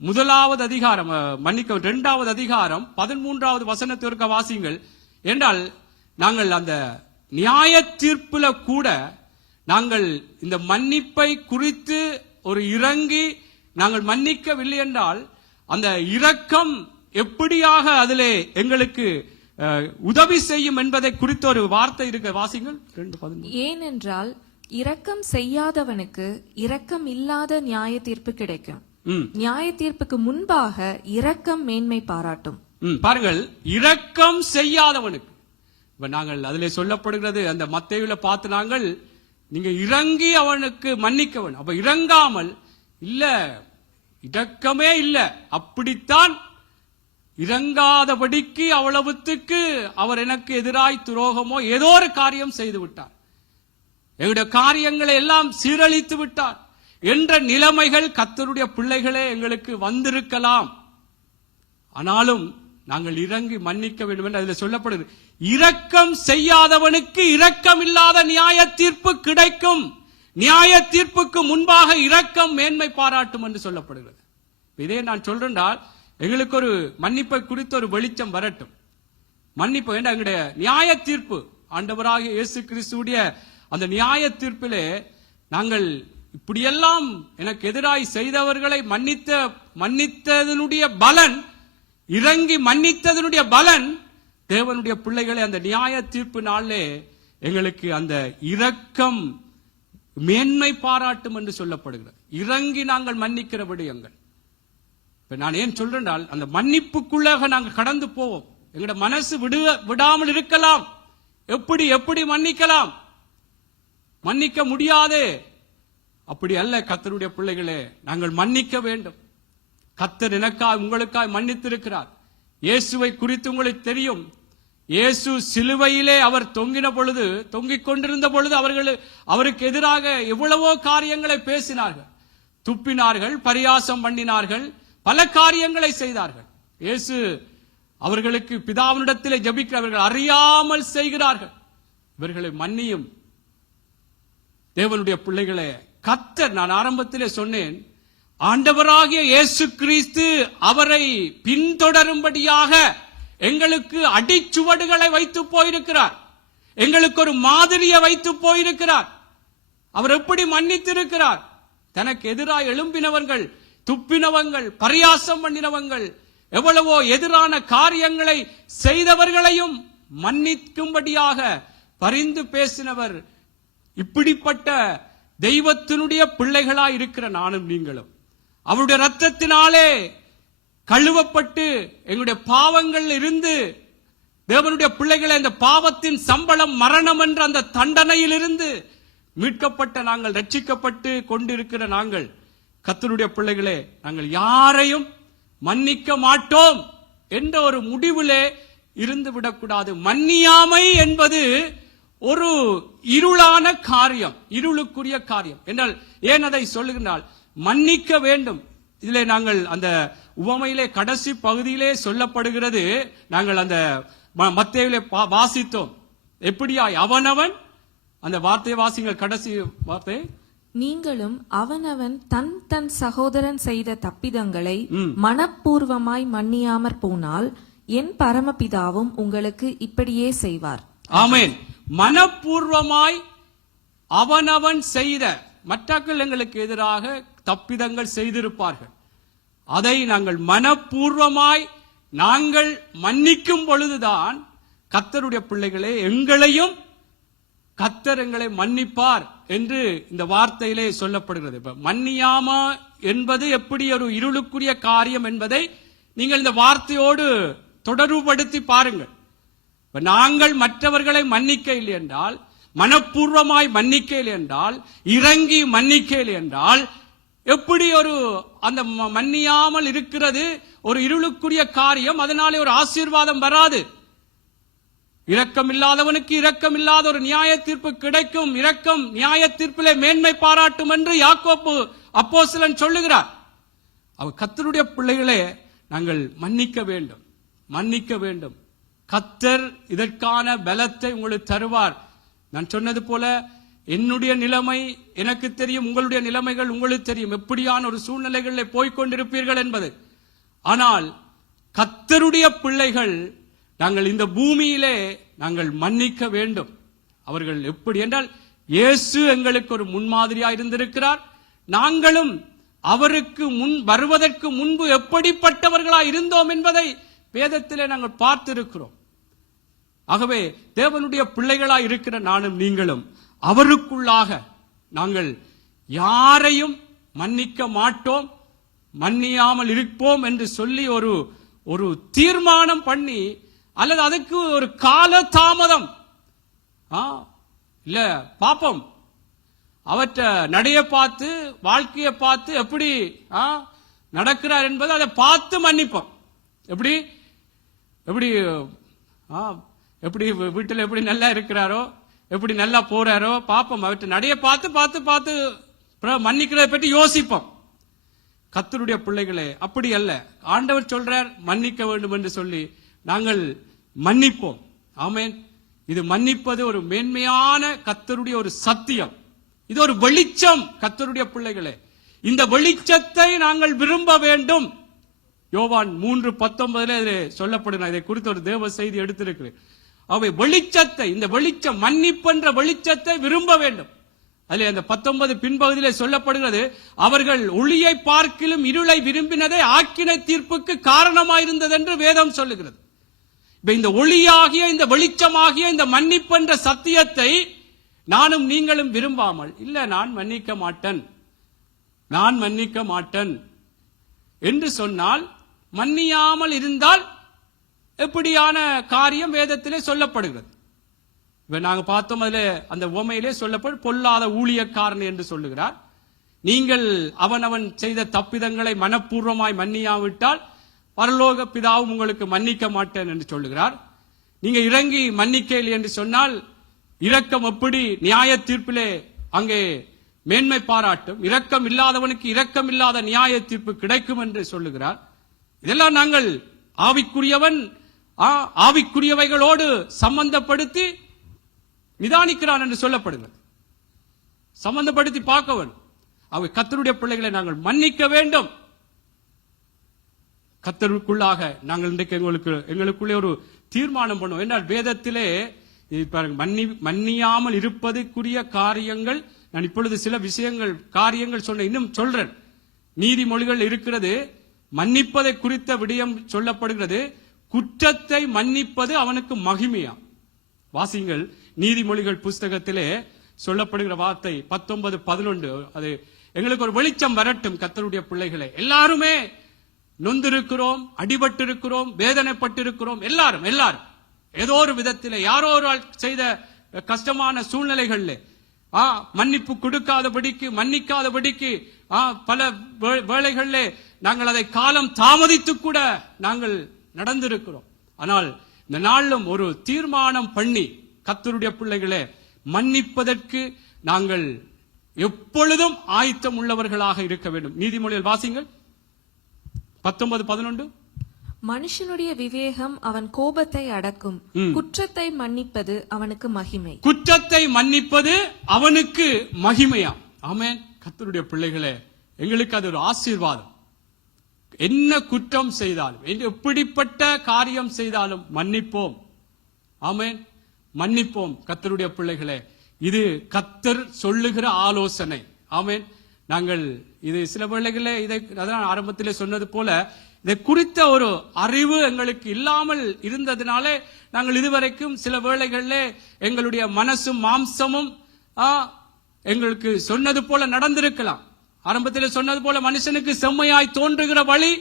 1வது அதிகாரம், மன்னிக்க 2வது அதிகாரம் 13வது வசனத்திற்கு வாசிங்கள். என்றால் நாங்கள் அந்த நியாய தீர்ப்புல கூட நாங்கள் இந்த மன்னிப்பை குறித்து ஒரு இறங்கி நாங்கள் மன்னிக்கவில்லை என்றால் அந்த இரக்கம் எப்படியாக அதிலே எங்களுக்கு உதவி செய்யும் என்பதை குறித்த ஒரு வார்த்தை இருக்க வாசிங்கள். 2:13. ஏனென்றால் இரக்கம் செய்யாதவனுக்கு இரக்கம் இல்லாத நியாய தீர்ப்பு கிடைக்கும். நியாய தீர்ப்புக்கு முன்பாக இரக்கம் மேன்மை பாராட்டும். பாருங்கள், இரக்கம் செய்யாதவனுக்கு இப்ப நாங்கள் அதிலே சொல்லப்படுகிறது அந்த மத்தேயுல பார்த்து நாங்கள் நீங்க இறங்கி அவனுக்கு மன்னிக்கவன். அப்ப இறங்காமல் இல்ல, இரக்கமே இல்ல, அப்படித்தான் இறங்காதபடிக்கு அவ்வளவுத்துக்கு அவர் எனக்கு எதிராய் துரோகமோ ஏதோ ஒரு காரியம் செய்து விட்டார், எங்களுடைய காரியங்களை எல்லாம் சீரழித்து விட்டார் என்ற நிலைமைகள் கர்த்தருடைய பிள்ளைகளே எங்களுக்கு வந்திருக்கலாம். ஆனாலும் நாங்கள் இறங்கி மன்னிக்க வேண்டும் என்று அதில் சொல்லப்படுகிறது. இரக்கம் செய்யாதவனுக்கு இரக்கம் இல்லாத நியாய தீர்ப்பு கிடைக்கும். நியாய தீர்ப்புக்கு முன்பாக இரக்கம் மேன்மை பாராட்டும் என்று சொல்லப்படுகிறது. இதே நான் சொல்றேன்டால் எங்களுக்கு ஒரு மன்னிப்பை குறித்த ஒரு வெளிச்சம் வரட்டும். மன்னிப்பு வேண்டாம். எங்களுடைய நியாய தீர்ப்பு ஆண்டவராகிய இயேசு கிறிஸ்துவுடைய அந்த நியாய தீர்ப்பிலே நாங்கள் இப்படியெல்லாம் எனக்கு எதிராய் செய்தவர்களை மன்னித்ததனுடைய பலன், இறங்கி மன்னித்ததனுடைய பலன், தேவனுடைய பிள்ளைகளை அந்த நியாய தீர்ப்பு நாளிலே எங்களுக்கு அந்த இரக்கம் மேன்மை பாராட்டும் என்று சொல்லப்படுகிறது. இறங்கி நாங்கள் மன்னிக்கிற விடயங்கள். இப்ப நான் ஏன் சொல்றேன்னால் அந்த மன்னிப்புக்குள்ளாக நாங்கள் கடந்து போவோம். எங்களுடைய மனசு விடாமல் இருக்கலாம். எப்படி மன்னிக்கலாம்? மன்னிக்க முடியாது. அப்படி அல்ல கர்த்தருடைய பிள்ளைகளே, நாங்கள் மன்னிக்க வேண்டும். கர்த்தர் எனக்காய் உங்களுக்காய் மன்னித்திருக்கிறார். இயேசுவை குறித்து உங்களுக்கு தெரியும். இயேசு சிலுவையிலே அவர் தொங்கிக் கொண்டிருந்த பொழுது அவருக்கு எதிராக எவ்வளவோ காரியங்களை பேசினார்கள், துப்பினார்கள், பரியாசம் பண்ணினார்கள், பல காரியங்களை செய்தார்கள். இயேசு அவர்களுக்கு பிதாவினிடத்திலே ஜெபிக்கிறவர்கள் அறியாமல் செய்கிறார்கள், இவர்களை மன்னியும். தேவனுடைய பிள்ளைகளே, கர்த்தர், நான் ஆரம்பத்திலே சொன்னேன், ஆண்டவராகிய இயேசு கிறிஸ்து அவரை பின்தொடரும்படியாக எங்களுக்கு அடிச்சுவடுகளை வைத்து போயிருக்கிறார். எங்களுக்கு ஒரு மாதிரியை வைத்து போயிருக்கிறார். அவர் எப்படி மன்னித்திருக்கிறார்? தனக்கு எதிராக எழும்பினவர்கள், துப்பினவங்கள், பரியாசம் பண்ணினவங்கள், எவ்வளவோ எதிரான காரியங்களை செய்தவர்களையும் மன்னிக்கும்படியாக பரிந்து பேசினவர். இப்படிப்பட்ட தெய்வத்தினுடைய பிள்ளைகளாய் இருக்கிற நானும் நீங்களும் அவருடைய இரத்தத்தினாலே கழுவப்பட்டு எங்களுடைய பாவங்கள் இருந்து தேவனுடைய பிள்ளைகளை அந்த பாவத்தின் சம்பளம் மரணம் என்ற அந்த தண்டனையிலிருந்து மீட்கப்பட்ட நாங்கள், ரட்சிக்கப்பட்டு கொண்டிருக்கிற நாங்கள், கர்த்தருடைய பிள்ளைகளே, நாங்கள் யாரையும் மன்னிக்க மாட்டோம் என்ற ஒரு முடிவிலே இருந்து விடக்கூடாது. மன்னியாமை என்பது ஒரு இருளான காரியம், இருளுக்குரிய காரியம் என்றால் ஏன் அதை சொல்லுகிறால், மன்னிக்க வேண்டும். இதிலே நாங்கள் அந்த உவமையிலே கடைசி பகுதியிலே சொல்லப்படுகிறது. நாங்கள் அந்த மத்தேயுவிலே வாசித்தோம். எப்படியாய் அவனவன், அந்த வார்த்தையை வாசிங்கள், கடைசி வார்த்தை. நீங்களும் அவனவன் தன் சகோதரன் செய்த தப்பிதங்களை மனப்பூர்வமாய் மன்னியாமற் போனால் என் பரமபிதாவும் உங்களுக்கு இப்படியே செய்வார். ஆமென். மனப்பூர்வமாய் அவனவன் செய்த, மற்றவர்கள் எங்களுக்கு எதிராக தப்பிதங்கள் செய்திருப்பார்கள், அதை நாங்கள் மனப்பூர்வமாய் நாங்கள் மன்னிக்கும் பொழுதுதான் கர்த்தருடைய பிள்ளைகளே எங்களையும் கர்த்தர் எங்களை மன்னிப்பார் என்று இந்த வார்த்தையிலே சொல்லப்படுகிறது. இப்ப மன்னியாமா என்பது எப்படி ஒரு இருளுக்குரிய காரியம் என்பதை நீங்கள் இந்த வார்த்தையோடு தொடர்புபடுத்தி பாருங்கள். நாங்கள் மற்றவர்களை மன்னிக்க இல்லை என்றால், மனப்பூர்வமாய் மன்னிக்க இல்லை என்றால், இறங்கி மன்னிக்க இல்லை என்றால், எப்படி ஒரு அந்த மன்னியாமல் இருக்கிறது ஒரு இருளுக்குரிய காரியம். அதனாலே ஒரு ஆசீர்வாதம் வராது. இரக்கம் இல்லாதவனுக்கு இரக்கம் இல்லாத ஒரு நியாய தீர்ப்பு கிடைக்கும். இரக்கம் நியாய தீர்ப்பிலே மேன்மை பாராட்டும் என்று யாக்கோப்பு அப்போஸ்தலன் சொல்லுகிறார். அவர் கர்த்தருடைய பிள்ளைகளே, நாங்கள் மன்னிக்க வேண்டும், மன்னிக்க வேண்டும். கர்த்தர் இதற்கான பலத்தை உங்களுக்கு தருவார். நான் சொன்னது போல என்னுடைய நிலைமை எனக்கு தெரியும், உங்களுடைய நிலைமைகள் உங்களுக்கு தெரியும், எப்படியான ஒரு சூழ்நிலைகளில் போய்கொண்டிருப்பீர்கள் என்பது. ஆனால் கர்த்தருடைய பிள்ளைகள் நாங்கள் இந்த பூமியிலே நாங்கள் மன்னிக்க வேண்டும். அவர்கள் எப்படி என்றால், இயேசு எங்களுக்கு ஒரு முன்மாதிரியா இருந்திருக்கிறார். நாங்களும் அவருக்கு முன் வருவதற்கு முன்பு எப்படிப்பட்டவர்களா இருந்தோம் என்பதை வேதத்திலே நாங்கள் பார்த்திருக்கிறோம். ஆகவே தேவனுடைய பிள்ளைகளா இருக்கிற நானும் நீங்களும் அவருக்குள்ளாக நாங்கள் யாரையும் மன்னிக்க மாட்டோம், மன்னியாமல் இருப்போம் என்று சொல்லி ஒரு தீர்மானம் பண்ணி, அல்லது அதுக்கு ஒரு கால தாமதம் இல்ல பாப்போம், அவற்ற நடைய பார்த்து வாழ்க்கையை பார்த்து எப்படி நடக்கிறார் என்பது அதை பார்த்து மன்னிப்போம். எப்படி எப்படி எப்படி வீட்டில் எப்படி நல்லா இருக்கிறாரோ, எப்படி நல்லா போறாரோ பாப்போம். அவற்றை நடைய பார்த்து பார்த்து பார்த்து மன்னிக்கிறதை பற்றி யோசிப்போம். கர்த்தருடைய பிள்ளைகளே அப்படி அல்ல. ஆண்டவர் சொல்றார் மன்னிக்க வேண்டும் என்று சொல்லி நாங்கள் மன்னிப்போம். ஆமென். இது மன்னிப்பது ஒரு மேன்மையான கர்த்தருடைய ஒரு சத்தியம். இது ஒரு வெளிச்சம். கர்த்தருடைய பிள்ளைகளே, இந்த வெளிச்சத்தை நாங்கள் விரும்ப வேண்டும். யோவான் 3:19 சொல்லப்படுகிற இதை குறித்து ஒரு தேவ செய்தி எடுத்திருக்கிறேன். அவை வெளிச்சத்தை, இந்த வெளிச்சம் மன்னிப்பென்ற வெளிச்சத்தை விரும்ப வேண்டும். அதில் அந்த 19 பின்பகுதியிலே சொல்லப்படுகிறது, அவர்கள் ஒளியை பார்க்கிலும் இருளை விரும்பினதை ஆக்கினை தீர்ப்புக்கு காரணமாயிருந்தது என்று வேதம் சொல்லுகிறது. இந்த ஒளியாகிய இந்த வெளிச்சமாகிய இந்த மன்னிப்பென்ற சத்தியத்தை நானும் நீங்களும் விரும்பாமல், இல்ல நான் மன்னிக்க மாட்டேன், நான் மன்னிக்க மாட்டேன் என்று சொன்னால், மன்னியாமல் இருந்தால் எப்படியான காரியம் வேதத்திலே சொல்லப்படுகிறது. இப்ப நாங்க பார்த்தோம், அதுல அந்த உவமையிலே சொல்லப்படும் பொல்லாத ஊழியக்காரன் என்று சொல்லுகிறார். நீங்கள் அவனவன் செய்த தப்பிதங்களை மனப்பூர்வமாய் மன்னியாவிட்டால் பரலோக பிதாவும் உங்களுக்கு மன்னிக்க மாட்டேன் என்று சொல்லுகிறார். நீங்க இறங்கி மன்னிக்கலை என்று சொன்னால் இரக்கம் எப்படி நியாய தீர்ப்பிலே அங்கே மேன்மை பாராட்டும், இரக்கம் இல்லாதவனுக்கு இரக்கம் இல்லாத நியாய தீர்ப்பு கிடைக்கும் என்று சொல்லுகிறார். இதெல்லாம் நாங்கள் ஆவிக்குரியவைகளோடு சம்பந்தப்படுத்தி நிதானிக்கிறான் என்று சொல்லப்படுகிறது. சம்பந்தப்படுத்தி பார்க்க வேண்டும். அவை கர்த்தருடைய பிள்ளைகளை நாங்கள் மன்னிக்க வேண்டும். கர்த்தருக்குள்ளாக நாங்கள் இன்றைக்கு எங்களுக்குள்ளே ஒரு தீர்மானம் பண்ணுவோம். என்றால் வேதத்திலே மன்னியாமல் இருப்பதற்குரிய காரியங்கள், நான் இப்பொழுது சில விஷயங்கள் காரியங்கள் சொன்ன, இன்னும் சொல்றேன். நீதிமொழிகள் இருக்கிறது, மன்னிப்பதை குறித்த விடயம் சொல்லப்படுகிறது. குற்றத்தை மன்னிப்பது அவனுக்கு மகிமையா. வாசிங்கள், நீதிமொழிகள் புஸ்தகத்திலே சொல்லப்படுகிற வார்த்தை 19:11. அது எங்களுக்கு ஒரு வெளிச்சம் வரட்டும். கர்த்தருடைய பிள்ளைகளே, எல்லாருமே நொந்திருக்கிறோம், அடிபட்டிருக்கிறோம், வேதனைப்பட்டிருக்கிறோம். எல்லாரும் ஏதோ ஒரு விதத்திலே யாரோ ஒரு செய்த கஷ்டமான சூழ்நிலைகள்ல மன்னிப்பு கொடுக்காதபடிக்கு, மன்னிக்காதபடிக்கு பல வேளைகளிலே நாங்கள் அதை காலம் தாமதித்து கூட நாங்கள் நடந்திருக்கிறோம். ஆனால் இந்த நாளிலும் ஒரு தீர்மானம் பண்ணி, கர்த்தருடைய பிள்ளைகளே, மன்னிப்பதற்கு நாங்கள் எப்பொழுதும் ஆயத்தம் உள்ளவர்களாக இருக்க வேண்டும். நீதிமொழிகள் வாசிங்கள் 19:11. மனுஷனுடைய விவேகம் அவன் கோபத்தை அடக்கும், குற்றத்தை மன்னிப்பது அவனுக்கு மகிமை. குற்றத்தை மன்னிப்பது அவனுக்கு மகிமையா. ஆமென். கர்த்தருடைய பிள்ளைகளே, எங்களுக்கு அது ஒரு ஆசீர்வாதம். என்ன குற்றம் செய்தாலும், எப்படிப்பட்ட காரியம் செய்தாலும் மன்னிப்போம். ஆமென், மன்னிப்போம். கர்த்தருடைய பிள்ளைகளே, இது கர்த்தர் சொல்லுகிற ஆலோசனை. ஆமென். நாங்கள் இது சில வேளைகளே இதை அதான் ஆரம்பத்திலே சொன்னது போல இதை குறித்த ஒரு அறிவு எங்களுக்கு இல்லாமல் இருந்ததினாலே நாங்கள் இதுவரைக்கும் சில வேளைகளிலே எங்களுடைய மனசும் மாம்சமும் எங்களுக்கு சொன்னது போல நடந்திருக்கலாம். ஆரம்பத்தில் சொன்னது போல மனுஷனுக்கு செம்மையாய் தோன்றுகிற வழி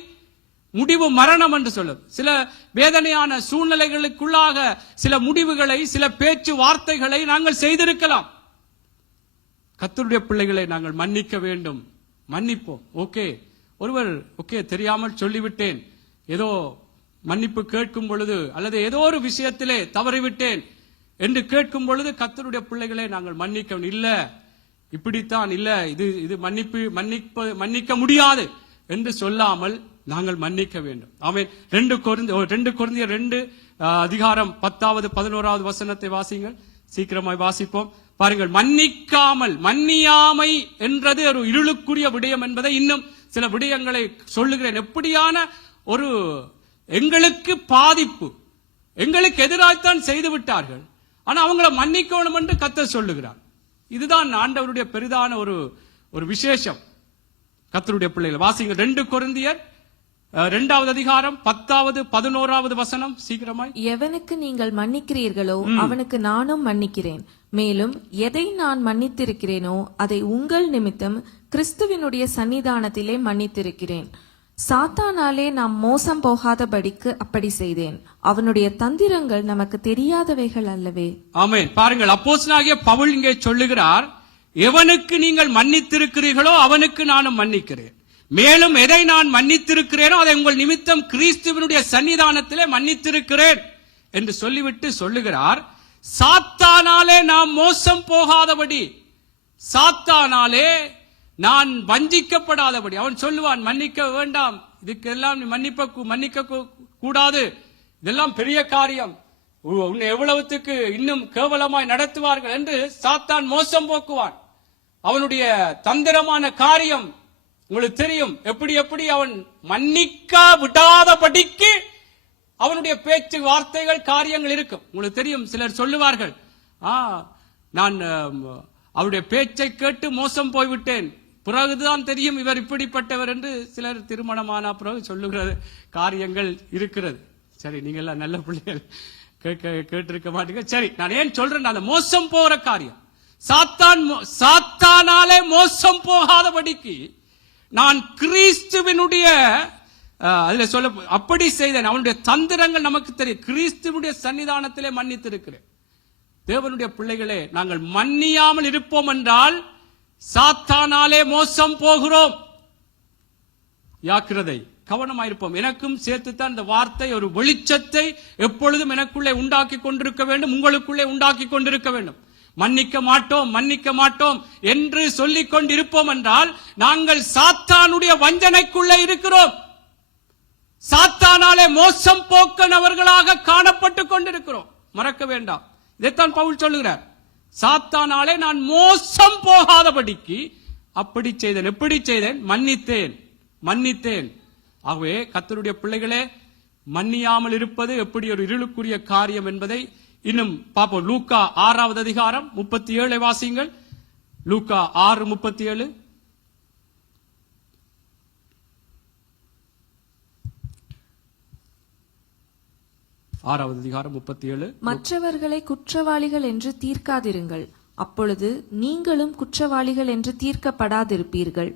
முடிவு மரணம் என்று சொல்லும். சில வேதனையான சூழ்நிலைகளுக்குள்ளாக சில முடிவுகளை, சில பேச்சு வார்த்தைகளை நாங்கள் செய்திருக்கலாம். கர்த்தருடைய பிள்ளைகளை நாங்கள் மன்னிக்க வேண்டும். மன்னிப்போம். ஓகே, ஒருவர் தெரியாமல் சொல்லிவிட்டேன், ஏதோ மன்னிப்பு கேட்கும் பொழுது, அல்லது ஏதோ ஒரு விஷயத்திலே தவறிவிட்டேன் என்று கேட்கும் பொழுது கர்த்தருடைய பிள்ளைகளை நாங்கள் மன்னிக்க, இல்ல இப்படித்தான், இல்ல இது மன்னிக்க முடியாது என்று சொல்லாமல் நாங்கள் மன்னிக்க வேண்டும். ஆமென். 2 கொரிந்தியர் 2 அதிகாரம் 10வது 11வது வசனத்தை வாசிங்கள். சீக்கிரமாய் வாசிப்போம். பாருங்கள், மன்னியாமை என்றது ஒரு இருளுக்குரிய விடயம் என்பதை இன்னும் சில விடயங்களை சொல்லுகிறேன். எப்படியான ஒரு எங்களுக்கு பாதிப்பு, எங்களுக்கு எதிராகத்தான் செய்து விட்டார்கள், ஆனா அவங்கள மன்னிக்கணும் என்று கர்த்தர் சொல்லுகிறார். இதுதான் ஆண்டவருடைய பெரிதான ஒரு விசேஷம். கர்த்தருடைய பிள்ளைகள் வாசிங்க. 2 கொரிந்தியர் 2வது அதிகாரம் 10வது 11வது வசனம் சீக்கிரமாய். எவனுக்கு நீங்கள் மன்னிக்கிறீர்களோ அவனுக்கு நானும் மன்னிக்கிறேன். மேலும் எதை நான் மன்னித்திருக்கிறேனோ அதை உங்கள் நிமித்தம் கிறிஸ்துவினுடைய சன்னிதானத்திலே மன்னித்திருக்கிறேன். சாத்தானாலே நாம் மோசம் போகாதபடிக்கு அப்படி செய்தேன். அவனுடைய தந்திரங்கள் நமக்கு தெரியாதவைகள் அல்லவே. ஆமென். பாருங்கள், அப்போஸ்தலனாகிய பவுல் இங்கே சொல்லுகிறார், எவனுக்கு நீங்கள் மன்னித்திருக்கிறீர்களோ அவனுக்கு நானும் மன்னிக்கிறேன். மேலும் எதை நான் மன்னித்திருக்கிறேனோ அதை உங்கள் நிமித்தம் கிறிஸ்துவினுடைய சன்னிதானத்திலே மன்னித்திருக்கிறேன் என்று சொல்லிவிட்டு சொல்லுகிறார், சாத்தானாலே நாம் மோசம் போகாதபடி, சாத்தானாலே நான் வஞ்சிக்கப்படாதபடி. அவன் சொல்லுவான், மன்னிக்க வேண்டாம், இதுக்கெல்லாம் நீ மன்னிக்க கூடாது, இதெல்லாம் பெரிய காரியம், உன்னை எவ்வளவுத்துக்கு இன்னும் கேவலமாய் நடத்துவார்கள் என்று சாத்தான் மோசம் போக்குவான். அவனுடைய தந்திரமான காரியம் உங்களுக்கு தெரியும். எப்படி அவன் மன்னிக்க விடாதபடிக்கு அவனுடைய பேச்சு வார்த்தைகள் காரியங்கள் இருக்கும். உங்களுக்கு தெரியும். சிலர் சொல்லுவார்கள், நான் அவருடைய பேச்சை கேட்டு மோசம் போய்விட்டேன், பிறகுதான் தெரியும் இவர் இப்படிப்பட்டவர் என்று சிலர் திருமணமான பிறகு சொல்லுகிற காரியங்கள் இருக்கிறது. சரி, நீங்க எல்லாம் நல்ல பிள்ளைகள், கேட்டிருக்க மாட்டீங்க. சரி, நான் ஏன் சொல்றேன், அந்த மோசம் போகிற காரியம், சாத்தானாலே மோசம் போகாதபடிக்கு நான் கிறிஸ்துவினுடைய அதுல சொல்ல அப்படி செய்தேன். அவனுடைய தந்திரங்கள் நமக்கு தெரியும். கிறிஸ்துவினுடைய சன்னிதானத்திலே மன்னித்திருக்கிறேன். தேவனுடைய பிள்ளைகளே, நாங்கள் மன்னியாமல் இருப்போம் என்றால் சாத்தானாலே மோசம் போகிறோம். ஜாக்கிரதை, கவனமாயிருப்போம். எனக்கும் சேர்த்துத்தான் இந்த வார்த்தை ஒரு வெளிச்சத்தை எப்பொழுதும் எனக்குள்ளே உண்டாக்கி கொண்டிருக்க வேண்டும், உங்களுக்குள்ளே உண்டாக்கி கொண்டிருக்க வேண்டும். மன்னிக்க மாட்டோம் என்று சொல்லிக் கொண்டிருப்போம் என்றால் நாங்கள் சாத்தானுடைய வஞ்சனைக்குள்ளே இருக்கிறோம். சாத்தானாலே மோசம் போக்கனவர்களாக காணப்பட்டுக் கொண்டிருக்கிறோம். மறக்க வேண்டாம், இதைத்தான் பவுல் சொல்லுகிறார். சாத்தானாலே நான் மோசம் போகாதபடிக்கு அப்படி செய்தேன். எப்படி செய்தேன்? மன்னித்தேன். ஆகவே கர்த்தருடைய பிள்ளைகளே, மன்னியாமல் இருப்பது எப்படி ஒரு இருளுக்குரிய காரியம் என்பதை இன்னும் பார்ப்போம். லூக்கா 6வது அதிகாரம் 37 வாசியுங்கள். லூக்கா 6:37. ஆறாவது அதிகாரம் 37. மற்றவர்களை குற்றவாளிகள் என்று தீர்க்காதிருங்கள், அப்பொழுது நீங்களும் குற்றவாளிகள் என்று தீர்க்கப்படாதிருப்பீர்கள்.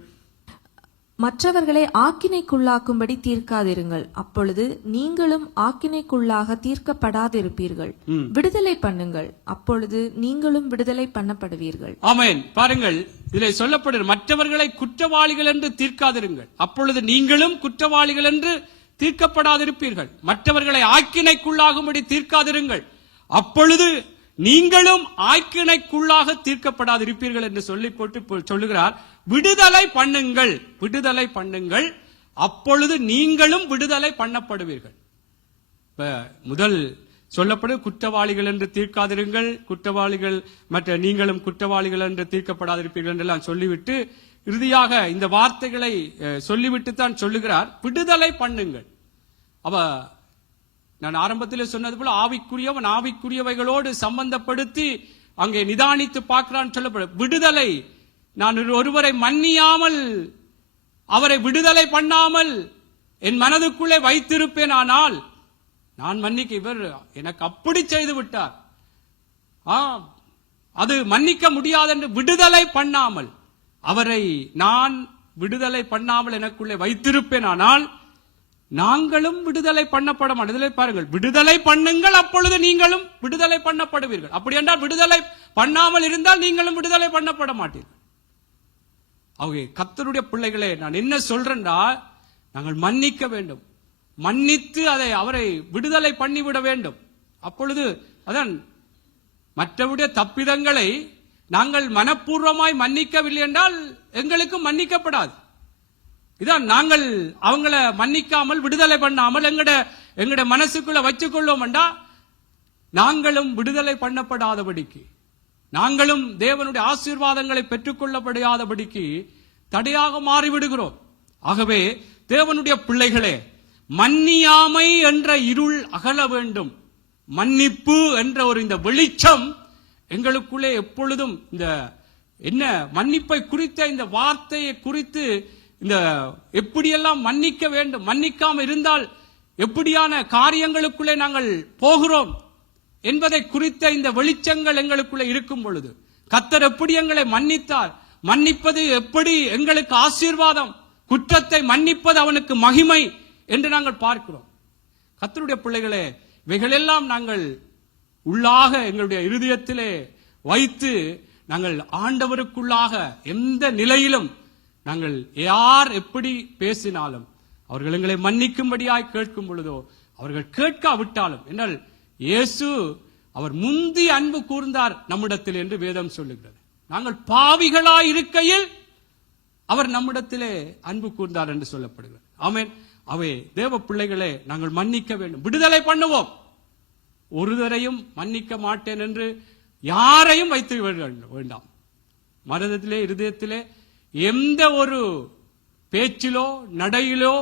மற்றவர்களை ஆக்கினைக்குள்ளாக்கும்படி தீர்க்காதிருங்கள், அப்பொழுது நீங்களும் ஆக்கினைக்குள்ளாக தீர்க்கப்படாதிருப்பீர்கள். விடுதலை பண்ணுங்கள், அப்பொழுது நீங்களும் விடுதலை பண்ணப்படுவீர்கள். ஆமென். பாருங்கள், இதிலே சொல்லப்படுகிற மற்றவர்களை குற்றவாளிகள் என்று தீர்க்காதிருங்கள், அப்பொழுது நீங்களும் குற்றவாளிகள் என்று தீர்க்கப்படாதிருப்பீர்கள். மற்றவர்களை ஆக்கினைக்குள்ளாகும்படி தீர்க்காதிருங்கள், அப்பொழுது நீங்களும் ஆக்கினைக்குள்ளாக தீர்க்கப்படாதிருப்பீர்கள் என்று சொல்லி போட்டு சொல்லுகிறார். விடுதலை பண்ணுங்கள், அப்பொழுது நீங்களும் விடுதலை பண்ணப்படுவீர்கள். முதல் சொல்லப்படும் குற்றவாளிகள் என்று தீர்க்காதிருங்கள், குற்றவாளிகள் மற்ற நீங்களும் குற்றவாளிகள் என்று தீர்க்கப்படாதிருப்பீர்கள் என்றெல்லாம் சொல்லிவிட்டு இறுதியாக இந்த வார்த்தைகளை சொல்லிவிட்டு தான் சொல்லுகிறார், விடுதலை பண்ணுங்கள். நான் ஆரம்பத்தில் சொன்னது போல ஆவிக்குரியவன் ஆவிக்குரியவைகளோடு சம்பந்தப்படுத்தி அங்கே நிதானித்து பார்க்கிறான் சொல்லப்படும். விடுதலை, நான் ஒருவரை மன்னியாமல் அவரை விடுதலை பண்ணாமல் என் மனதுக்குள்ளே வைத்திருப்பேன், ஆனால் நான் மன்னிக்க, இவர் எனக்கு அப்படி செய்து விட்டார், அது மன்னிக்க முடியாது என்று விடுதலை பண்ணாமல், அவரை நான் விடுதலை பண்ணாமல் எனக்குள்ளே வைத்திருப்பேன், ஆனால் நாங்களும் விடுதலை பண்ணப்பட மாட்டோம். பாருங்கள், விடுதலை பண்ணுங்கள், அப்பொழுது நீங்களும் விடுதலை பண்ணப்படுவீர்கள். அப்படி என்றால் விடுதலை பண்ணாமல் இருந்தால் நீங்களும் விடுதலை பண்ணப்பட மாட்டீர்கள். ஆகவே கர்த்தருடைய பிள்ளைகளே, நான் என்ன சொல்றேன்னா, நாங்கள் மன்னிக்க வேண்டும், மன்னித்து அவரை விடுதலை பண்ணிவிட வேண்டும். அப்பொழுது அதான் மற்றவருடைய தப்பிதங்களை நாங்கள் மனப்பூர்வமாய் மன்னிக்கவில்லை என்றால் எங்களுக்கும் மன்னிக்கப்படாது. இதான் நாங்கள் அவங்கள மன்னிக்காமல் விடுதலை பண்ணாமல் எங்கட மனசுக்குள்ள வச்சுக்கொள்ளோம்டா நாங்களும் விடுதலை பண்ணப்படாதபடிக்கு, நாங்களும் தேவனுடைய ஆசீர்வாதங்களை பெற்றுக்கொள்ளப்படாதபடிக்கு தடையாக மாறிவிடுகிறோம். ஆகவே தேவனுடைய பிள்ளைகளே, மன்னியாமை என்ற இருள் அகல வேண்டும். மன்னிப்பு என்ற இந்த வெளிச்சம் எங்களுக்குள்ளே எப்பொழுதும் இந்த என்ன மன்னிப்பை குறித்த இந்த வார்த்தையை குறித்து இந்த எப்படியெல்லாம் மன்னிக்க வேண்டும், மன்னிக்காம இருந்தால் எப்படியான காரியங்களுக்குள்ளே நாங்கள் போகிறோம் என்பதை குறித்த இந்த வெளிச்சங்கள் எங்களுக்குள்ளே இருக்கும் பொழுது, கர்த்தர் எப்படி எங்களை மன்னித்தார், மன்னிப்பது எப்படி எங்களுக்கு ஆசீர்வாதம், குற்றத்தை மன்னிப்பது அவனுக்கு மகிமை என்று நாங்கள் பார்க்கிறோம். கர்த்தருடைய பிள்ளைகளே, இவைகளெல்லாம் நாங்கள் உள்ளாக எங்களுடைய இருதயத்திலே வைத்து நாங்கள் ஆண்டவருக்குள்ளாக எந்த நிலையிலும் நாங்கள் யார் எப்படி பேசினாலும் அவர்கள் எங்களை மன்னிக்கும்படியாய் கேட்கும் பொழுதோ, அவர்கள் கேட்காவிட்டாலும், என்றால் இயேசு அவர் முந்தி அன்பு கூர்ந்தார் நம்மிடத்தில் என்று வேதம் சொல்லுகிறது. நாங்கள் பாவிகளாய் இருக்கையில் அவர் நம்மிடத்திலே அன்பு கூர்ந்தார் என்று சொல்லப்படுகிறது. ஆமென். அவை தேவ பிள்ளைகளே, நாங்கள் மன்னிக்க வேண்டும், விடுதலை பண்ணுவோம். ஒருவரையும் மன்னிக்க மாட்டேன் என்று யாரையும் வைத்து வேண்டாம். மனதிலே இருதயத்திலே எந்த ஒரு பேச்சிலோ நடையிலோ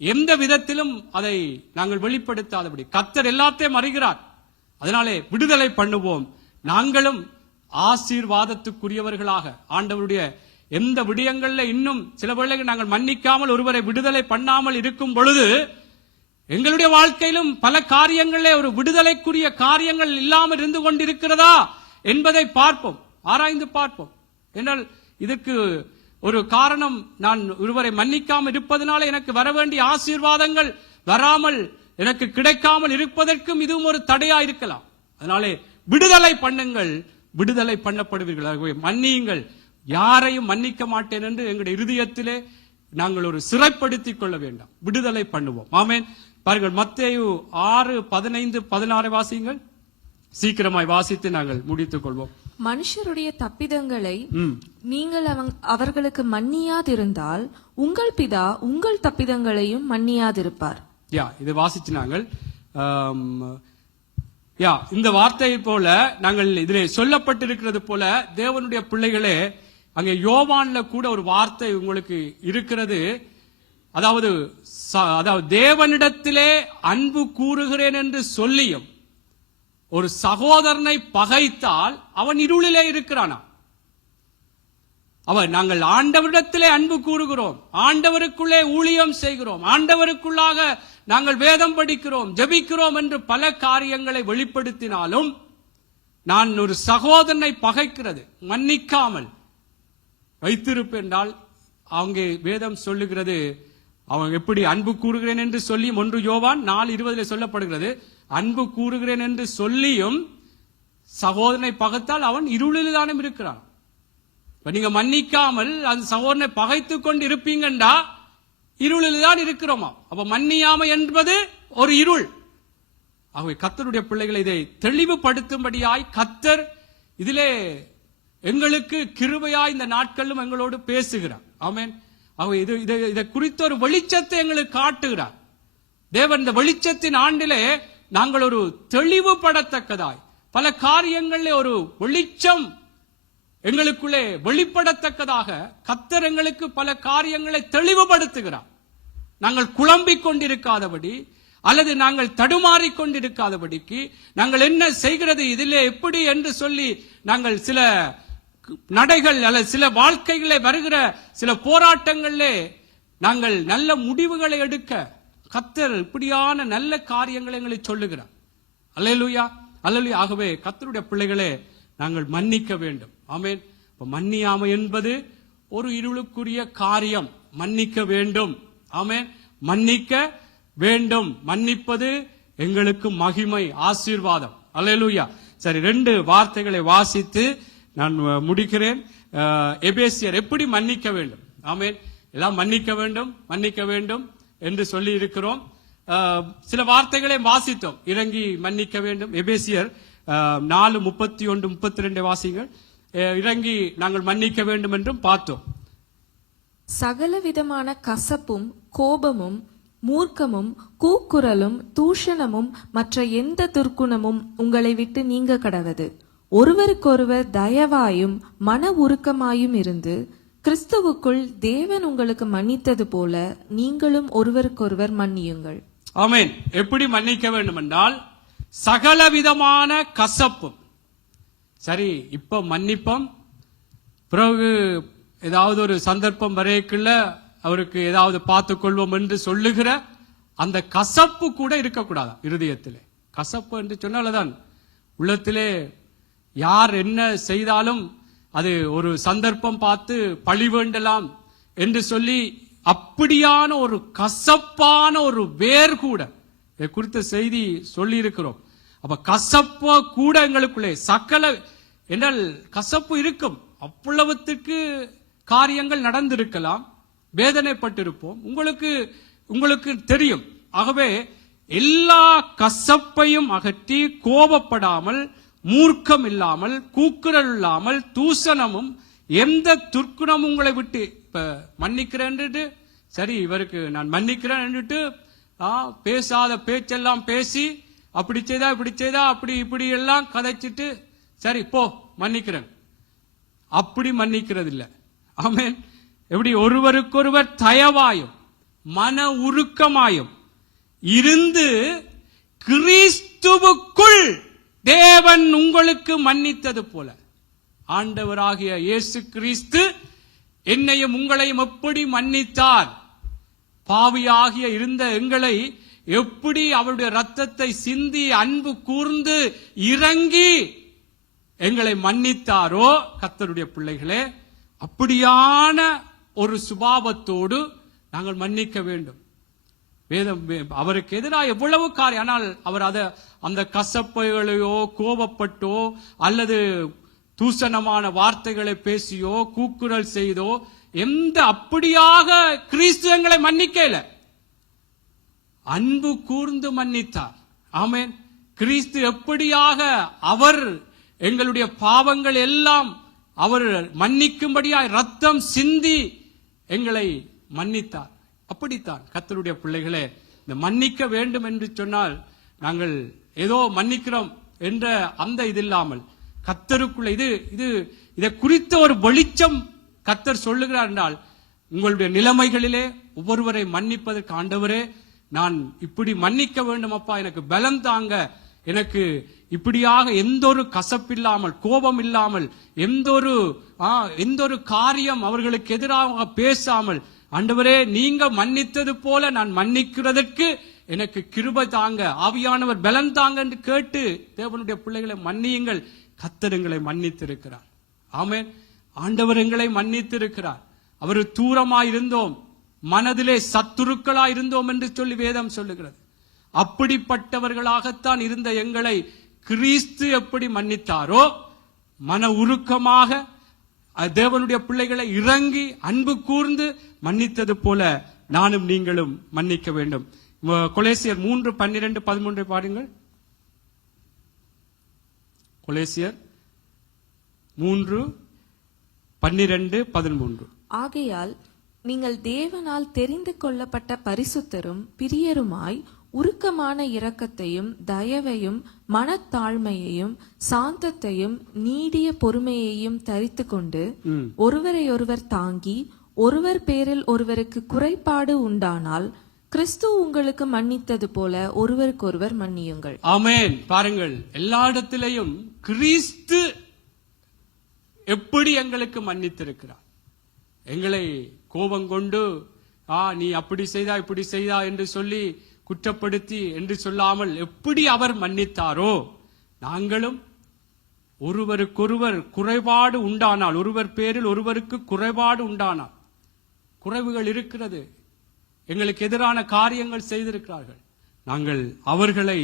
எந்த விதத்திலும் அதை நாங்கள் வெளிப்படுத்தாதபடி கர்த்தர் எல்லாத்தையும் அறிகிறார். அதனாலே விடுதலை பண்ணுவோம். நாங்களும் ஆசீர்வாதத்துக்குரியவர்களாக ஆண்டவருடைய எந்த விடயங்கள்ல இன்னும் சில வேளைகள் நாங்கள் மன்னிக்காமல் ஒருவரை விடுதலை பண்ணாமல் இருக்கும் பொழுது எங்களுடைய வாழ்க்கையிலும் பல காரியங்களே ஒரு விடுதலைக்குரிய காரியங்கள் இல்லாமல் இருந்து கொண்டிருக்கிறதா என்பதை பார்ப்போம், ஆராய்ந்து பார்ப்போம். என்றால் இதற்கு ஒரு காரணம், நான் ஒருவரை மன்னிக்காமல் இருப்பதனால எனக்கு வர வேண்டிய ஆசீர்வாதங்கள் வராமல் எனக்கு கிடைக்காமல் இருப்பதற்கும் இதுவும் ஒரு தடையா இருக்கலாம். அதனாலே விடுதலை பண்ணுங்கள், விடுதலை பண்ணப்படுவீர்கள். மன்னியுங்கள், யாரையும் மன்னிக்க மாட்டேன் என்று எங்களுடைய இருதயத்திலே நாங்கள் ஒரு சிறைப்படுத்திக் கொள்ள வேண்டாம், விடுதலை பண்ணுவோம். ஆமென். பாருங்கள், மத்தேயு 6:15-16 வாசியுங்கள். சீக்கிரமாய் வாசித்து நாங்கள் முடித்துக் கொள்வோம். மனுஷருடைய தப்பிதங்களை நீங்கள் அவர்களுக்கு மன்னியாதிருந்தால் உங்கள் பிதா உங்கள் தப்பிதங்களையும் மன்னியாதிருப்பார். இது வாசிச்சு நாங்கள் இந்த வார்த்தையை போல நாங்கள் இதிலே சொல்லப்பட்டிருக்கிறது போல தேவனுடைய பிள்ளைகளே, அங்கே யோவான்ல கூட ஒரு வார்த்தை உங்களுக்கு இருக்கிறது. அதாவது தேவனிடத்திலே அன்பு கூறுகிறேன் என்று சொல்லியும் ஒரு சகோதரனை பகைத்தால் அவன் இருளிலே இருக்கிறானா? அவன் நாங்கள் ஆண்டவரிடத்திலே அன்பு கூறுகிறோம், ஆண்டவருக்குள்ளே ஊழியம் செய்கிறோம், ஆண்டவருக்குள்ளாக நாங்கள் வேதம் படிக்கிறோம், ஜெபிக்கிறோம் என்று பல காரியங்களை வெளிப்படுத்தினாலும் நான் ஒரு சகோதரனை பகைக்கிறது மன்னிக்காமல் வைத்திருப்பேன் என்றால் அங்கே வேதம் சொல்லுகிறது அவன் எப்படி அன்பு கூறுகிறேன் என்று சொல்லி 1 யோவான் 4:20 சொல்லப்படுகிறது. அன்பு கூறுகிறேன் என்று சொல்லியும் சகோதரனை பகைத்தால் அவன் இருளில் தானே இருக்கிறான். நீங்க மன்னிக்காமல் அந்த சகோதரனை பகைத்துக் கொண்டு இருப்பீங்கண்டா இருளில் தான் இருக்கிறோமா? அப்ப மன்னியாமை என்பது ஒரு இருள். ஆகவே கர்த்தருடைய பிள்ளைகளை இதை தெளிவுபடுத்தும்படியாய் கர்த்தர் இதிலே எங்களுக்கு கிருபையாய் இந்த நாட்களிலும் எங்களோடு பேசுகிறார். ஆமென். ஆகவே இதை குறித்த ஒரு வெளிச்சத்தை எங்களுக்கு காட்டுகிறார் தேவன். இந்த வெளிச்சத்தின் ஆண்டிலே நாங்கள் ஒரு தெளிவுபடத்தக்கதாய் பல காரியங்களிலே ஒரு வெளிச்சம் எங்களுக்குள்ளே வெளிப்படத்தக்கதாக கர்த்தர் எங்களுக்கு பல காரியங்களை தெளிவுபடுத்துகிறார். நாங்கள் குழம்பிக் கொண்டிருக்காதபடி அல்லது நாங்கள் தடுமாறிக் கொண்டிருக்காதபடிக்கு நாங்கள் என்ன செய்கிறது இதிலே எப்படி என்று சொல்லி நாங்கள் சில நடைகள் அல்லது சில வாழ்க்கைகளே வருகிற சில போராட்டங்களிலே நாங்கள் நல்ல முடிவுகளை எடுக்க கர்த்தர் இப்படியான நல்ல காரியங்களை எங்களை சொல்லுகிறார். அல்லேலூயா, அல்லேலூயா. ஆகவே கர்த்தருடைய பிள்ளைகளே, நாங்கள் மன்னிக்க வேண்டும். ஆமென். மன்னியாமை என்பது ஒரு இருளுக்குரிய காரியம். மன்னிக்க வேண்டும். ஆமென். மன்னிக்க வேண்டும். மன்னிப்பது எங்களுக்கு மகிமை, ஆசீர்வாதம். அல்லேலூயா. சரி, 2 வார்த்தைகளை வாசித்து நான் முடிக்கிறேன். எபேசியர் எப்படி மன்னிக்க வேண்டும். ஆமென். எல்லாம் மன்னிக்க வேண்டும், மன்னிக்க வேண்டும் என்று சொல்லி இருக்கிறோம். சில வார்த்தைகளை வாசித்தோம். இறங்கி மன்னிக்க வேண்டும். எபேசியர் 4:31-32 வாசிங்கள். இறங்கி நாங்கள் மன்னிக்க வேண்டும் என்றும் பார்த்தோம். சகலவிதமான கசப்பும் கோபமும் மூர்க்கமும் கூக்குரலும் தூஷணமும் மற்ற எந்த துர்க்குணமும் உங்களை விட்டு நீங்க கடவது. ஒருவருக்கொருவர் தயவாயும் மன உருக்கமாயும் இருந்து கிறிஸ்துவுக்குள் தேவன் உங்களுக்கு மன்னித்தது போல நீங்களும் ஒருவருக்கொருவர் மன்னியுங்கள். ஆமென். எப்படி மன்னிக்க வேண்டும் என்றால் சகலவிதமான கசப்பும். சரி, இப்ப மன்னிப்போம், பிறகு ஏதாவது ஒரு சந்தர்ப்பம் வரைக்குள்ள அவருக்கு ஏதாவது பார்த்துக் கொள்வோம் என்று சொல்லுகிற அந்த கசப்பு கூட இருக்கக்கூடாது இருதயத்திலே. கசப்பு என்று சொன்னால்தான் உள்ளத்திலே யார் என்ன செய்தாலும் அது ஒரு சந்தர்ப்பம் பார்த்து பழி வேண்டலாம் என்று சொல்லி அப்படியான ஒரு கசப்பான ஒரு வேர் கூட இதை குறித்த செய்தி சொல்லி இருக்கிறோம். அப்ப கசப்ப கூட எங்களுக்குள்ளே சகல என்றால் கசப்பு இருக்கும். அவ்வளவுத்துக்கு காரியங்கள் நடந்திருக்கலாம், வேதனைப்பட்டிருப்போம், உங்களுக்கு தெரியும். ஆகவே எல்லா கசப்பையும் அகற்றி கோபப்படாமல், மூர்க்கம் இல்லாமல், கூக்குரல் இல்லாமல், தூசணமும் எந்த துர்க்குணமும் உங்களை விட்டு இப்ப மன்னிக்கிறேன், சரி இவருக்கு நான் மன்னிக்கிறேன் பேசாத பேச்செல்லாம் பேசி அப்படி செய்தா அப்படி இப்படி எல்லாம் கதைச்சிட்டு சரி போ மன்னிக்கிறேன், அப்படி மன்னிக்கிறது இல்லை. ஆமென். எப்படி ஒருவருக்கொருவர் தயவாயும் மன உருக்கமாயும் இருந்து கிறிஸ்துவுக்குள் தேவன் உங்களுக்கு மன்னித்தது போல. ஆண்டவராகிய இயேசு கிறிஸ்து என்னையும் உங்களையும் எப்படி மன்னித்தார், பாவியாகிய இருந்த எங்களை எப்படி அவருடைய ரத்தத்தை சிந்தி அன்பு கூர்ந்து இறங்கி எங்களை மன்னித்தாரோ கர்த்தருடைய பிள்ளைகளே, அப்படியான ஒரு சுபாவத்தோடு நாங்கள் மன்னிக்க வேண்டும். வேதம் அவருக்கு எதிராக எவ்வளவு காரியம், ஆனால் அவர் அந்த கசப்பைகளையோ கோபப்பட்டோ அல்லது தூசணமான வார்த்தைகளை பேசியோ கூக்குரல் செய்தோ எந்த அப்படியாக கிறிஸ்து எங்களை மன்னிக்கல, அன்பு கூர்ந்து மன்னித்தார். ஆமென். கிறிஸ்து எப்படியாக அவர் எங்களுடைய பாவங்கள் எல்லாம் அவர் மன்னிக்கும்படியாய் ரத்தம் சிந்தி எங்களை மன்னித்தார். அப்படித்தான் கர்த்தருடைய பிள்ளைகளே, இந்த மன்னிக்க வேண்டும் என்று சொன்னால் நாங்கள் ஏதோ மன்னிக்கிறோம் என்ற அந்த இது இல்லாமல் கர்த்தருக்குள்ள இதை குறித்த ஒரு வெளிச்சம் கர்த்தர் சொல்லுகிறார் என்றால், உங்களுடைய நிலைமைகளிலே ஒவ்வொருவரை மன்னிப்பதற்கு ஆண்டவரே நான் இப்படி மன்னிக்க வேண்டும் அப்பா, எனக்கு பலம் தாங்க, எனக்கு இப்படியாக எந்த ஒரு கசப்பில்லாமல் கோபம் இல்லாமல் எந்த ஒரு காரியம் அவர்களுக்கு எதிராக பேசாமல் ஆண்டவரே நீங்க மன்னித்தது போல நான் மன்னிக்கிறதற்கு எனக்கு கிருபை தாங்க, ஆவியானவர் பலம் தாங்க என்று கேட்டு தேவனுடைய பிள்ளைகளை மன்னியுங்கள். கர்த்தர் எங்களை மன்னித்திருக்கிறார். ஆமென். ஆண்டவர் எங்களை மன்னித்திருக்கிறார். அவர் தூரமாய் இருந்தோம், மனதிலே சத்துருக்களாய் இருந்தோம் என்று சொல்லி வேதம் சொல்லுகிறது. அப்படிப்பட்டவர்களாகத்தான் இருந்த எங்களை கிறிஸ்து எப்படி மன்னித்தாரோ மன உருக்கமாக தேவனுடைய பிள்ளைகளை இறங்கி அன்பு கூர்ந்து மன்னித்தது போல நானும் நீங்களும் மன்னிக்க வேண்டும். கொலேசியர் 3:12-13 பாருங்கள். கொலேசியர் 3:12-13. ஆகையால் நீங்கள் தேவனால் தெரிந்து கொள்ளப்பட்ட பரிசுத்தரும் பிரியருமாய் உருக்கமான இரக்கத்தையும் தயவையும் மனத்தாழ்மையையும் சாந்தத்தையும் நீடிய பொறுமையையும் தரித்து கொண்டு ஒருவரையொருவர் தாங்கி ஒருவர் பேரில் ஒருவருக்கு குறைபாடு உண்டானால் கிறிஸ்து உங்களுக்கு மன்னித்தது போல ஒருவருக்கொருவர் மன்னியுங்கள். ஆமென். பாருங்கள், எல்லா இடத்திலையும் கிறிஸ்து எப்படி எங்களுக்கு மன்னித்திருக்கிறார். எங்களை கோபம் கொண்டு நீ அப்படி செய்தா இப்படி செய்தா என்று சொல்லி குற்றப்படுத்தி என்று சொல்லாமல் எப்படி அவர் மன்னித்தாரோ நாங்களும் ஒருவருக்கொருவர் குறைபாடு உண்டானால், ஒருவர் பேரில் ஒருவருக்கு குறைபாடு உண்டானால், குறைவுகள் இருக்கிறது, எங்களுக்கு எதிரான காரியங்கள் செய்திருக்கிறார்கள், நாங்கள் அவர்களை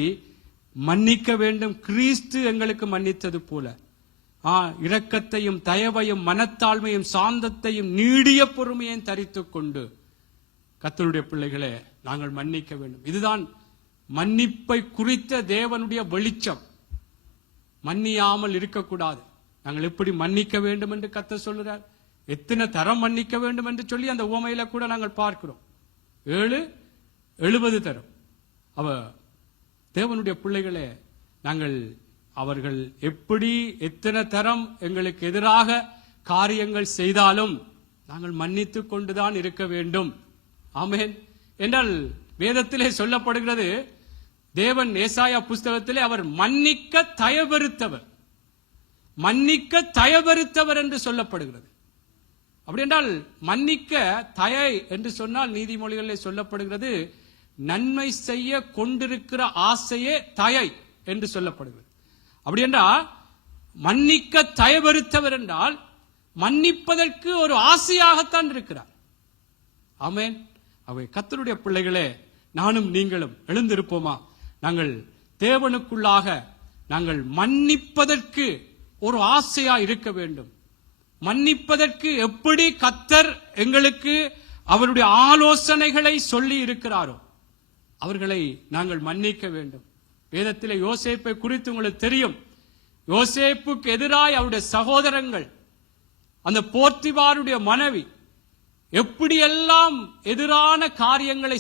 மன்னிக்க வேண்டும். கிறிஸ்து எங்களுக்கு மன்னித்தது போல இரக்கத்தையும் தயவையும் மனத்தாழ்மையும் சாந்தத்தையும் நீடிய பொறுமையையும் தரித்துக் கொண்டு கர்த்தருடைய பிள்ளைகளே நாங்கள் மன்னிக்க வேண்டும். இதுதான் மன்னிப்பை குறித்த தேவனுடைய வெளிச்சம். மன்னியாமல் இருக்கக்கூடாது. நாங்கள் எப்படி மன்னிக்க வேண்டும் என்று கர்த்தர் சொல்கிறார். எத்தனை தரம் மன்னிக்க வேண்டும் என்று சொல்லி அந்த உவமையில கூட நாங்கள் பார்க்கிறோம். 70 தரம். தேவனுடைய பிள்ளைகளே, நாங்கள் அவர்கள் எப்படி எத்தனை தரம் எங்களுக்கு எதிராக காரியங்கள் செய்தாலும் நாங்கள் மன்னித்துக் கொண்டுதான் இருக்க வேண்டும். ஆமென். என்றால் வேதத்திலே சொல்லப்படுகிறது, தேவன் ஏசாயா புஸ்தகத்திலே அவர் மன்னிக்க தயவெறுத்தவர், மன்னிக்க தயவெறுத்தவர் என்று சொல்லப்படுகிறது. அப்படி என்றால் மன்னிக்க தயை என்று சொன்னால் நீதிமொழிகளிலே சொல்லப்படுகிறது, நன்மை செய்ய கொண்டிருக்கிற ஆசையே தயை என்று சொல்லப்படுகிறது. அப்படி என்றால் மன்னிக்க தயவெறுத்தவர் என்றால் மன்னிப்பதற்கு ஒரு ஆசையாகத்தான் இருக்கிறார். ஆமென். அவை கர்த்தருடைய பிள்ளைகளே, நானும் நீங்களும் எழுந்திருப்போமா? நாங்கள் தேவனுக்குள்ளாக நாங்கள் மன்னிப்பதற்கு ஒரு ஆசையா இருக்க வேண்டும். மன்னிப்பதற்கு எப்படி கர்த்தர் எங்களுக்கு அவருடைய ஆலோசனைகளை சொல்லி இருக்கிறாரோ அவர்களை நாங்கள் மன்னிக்க வேண்டும். வேதத்திலே யோசேப்பை குறித்து உங்களுக்கு தெரியும். யோசேப்புக்கு எதிராய் அவருடைய சகோதரங்கள், அந்த போர்த்திபாருடைய மனைவி எப்படியெல்லாம் எதிரான காரியங்களை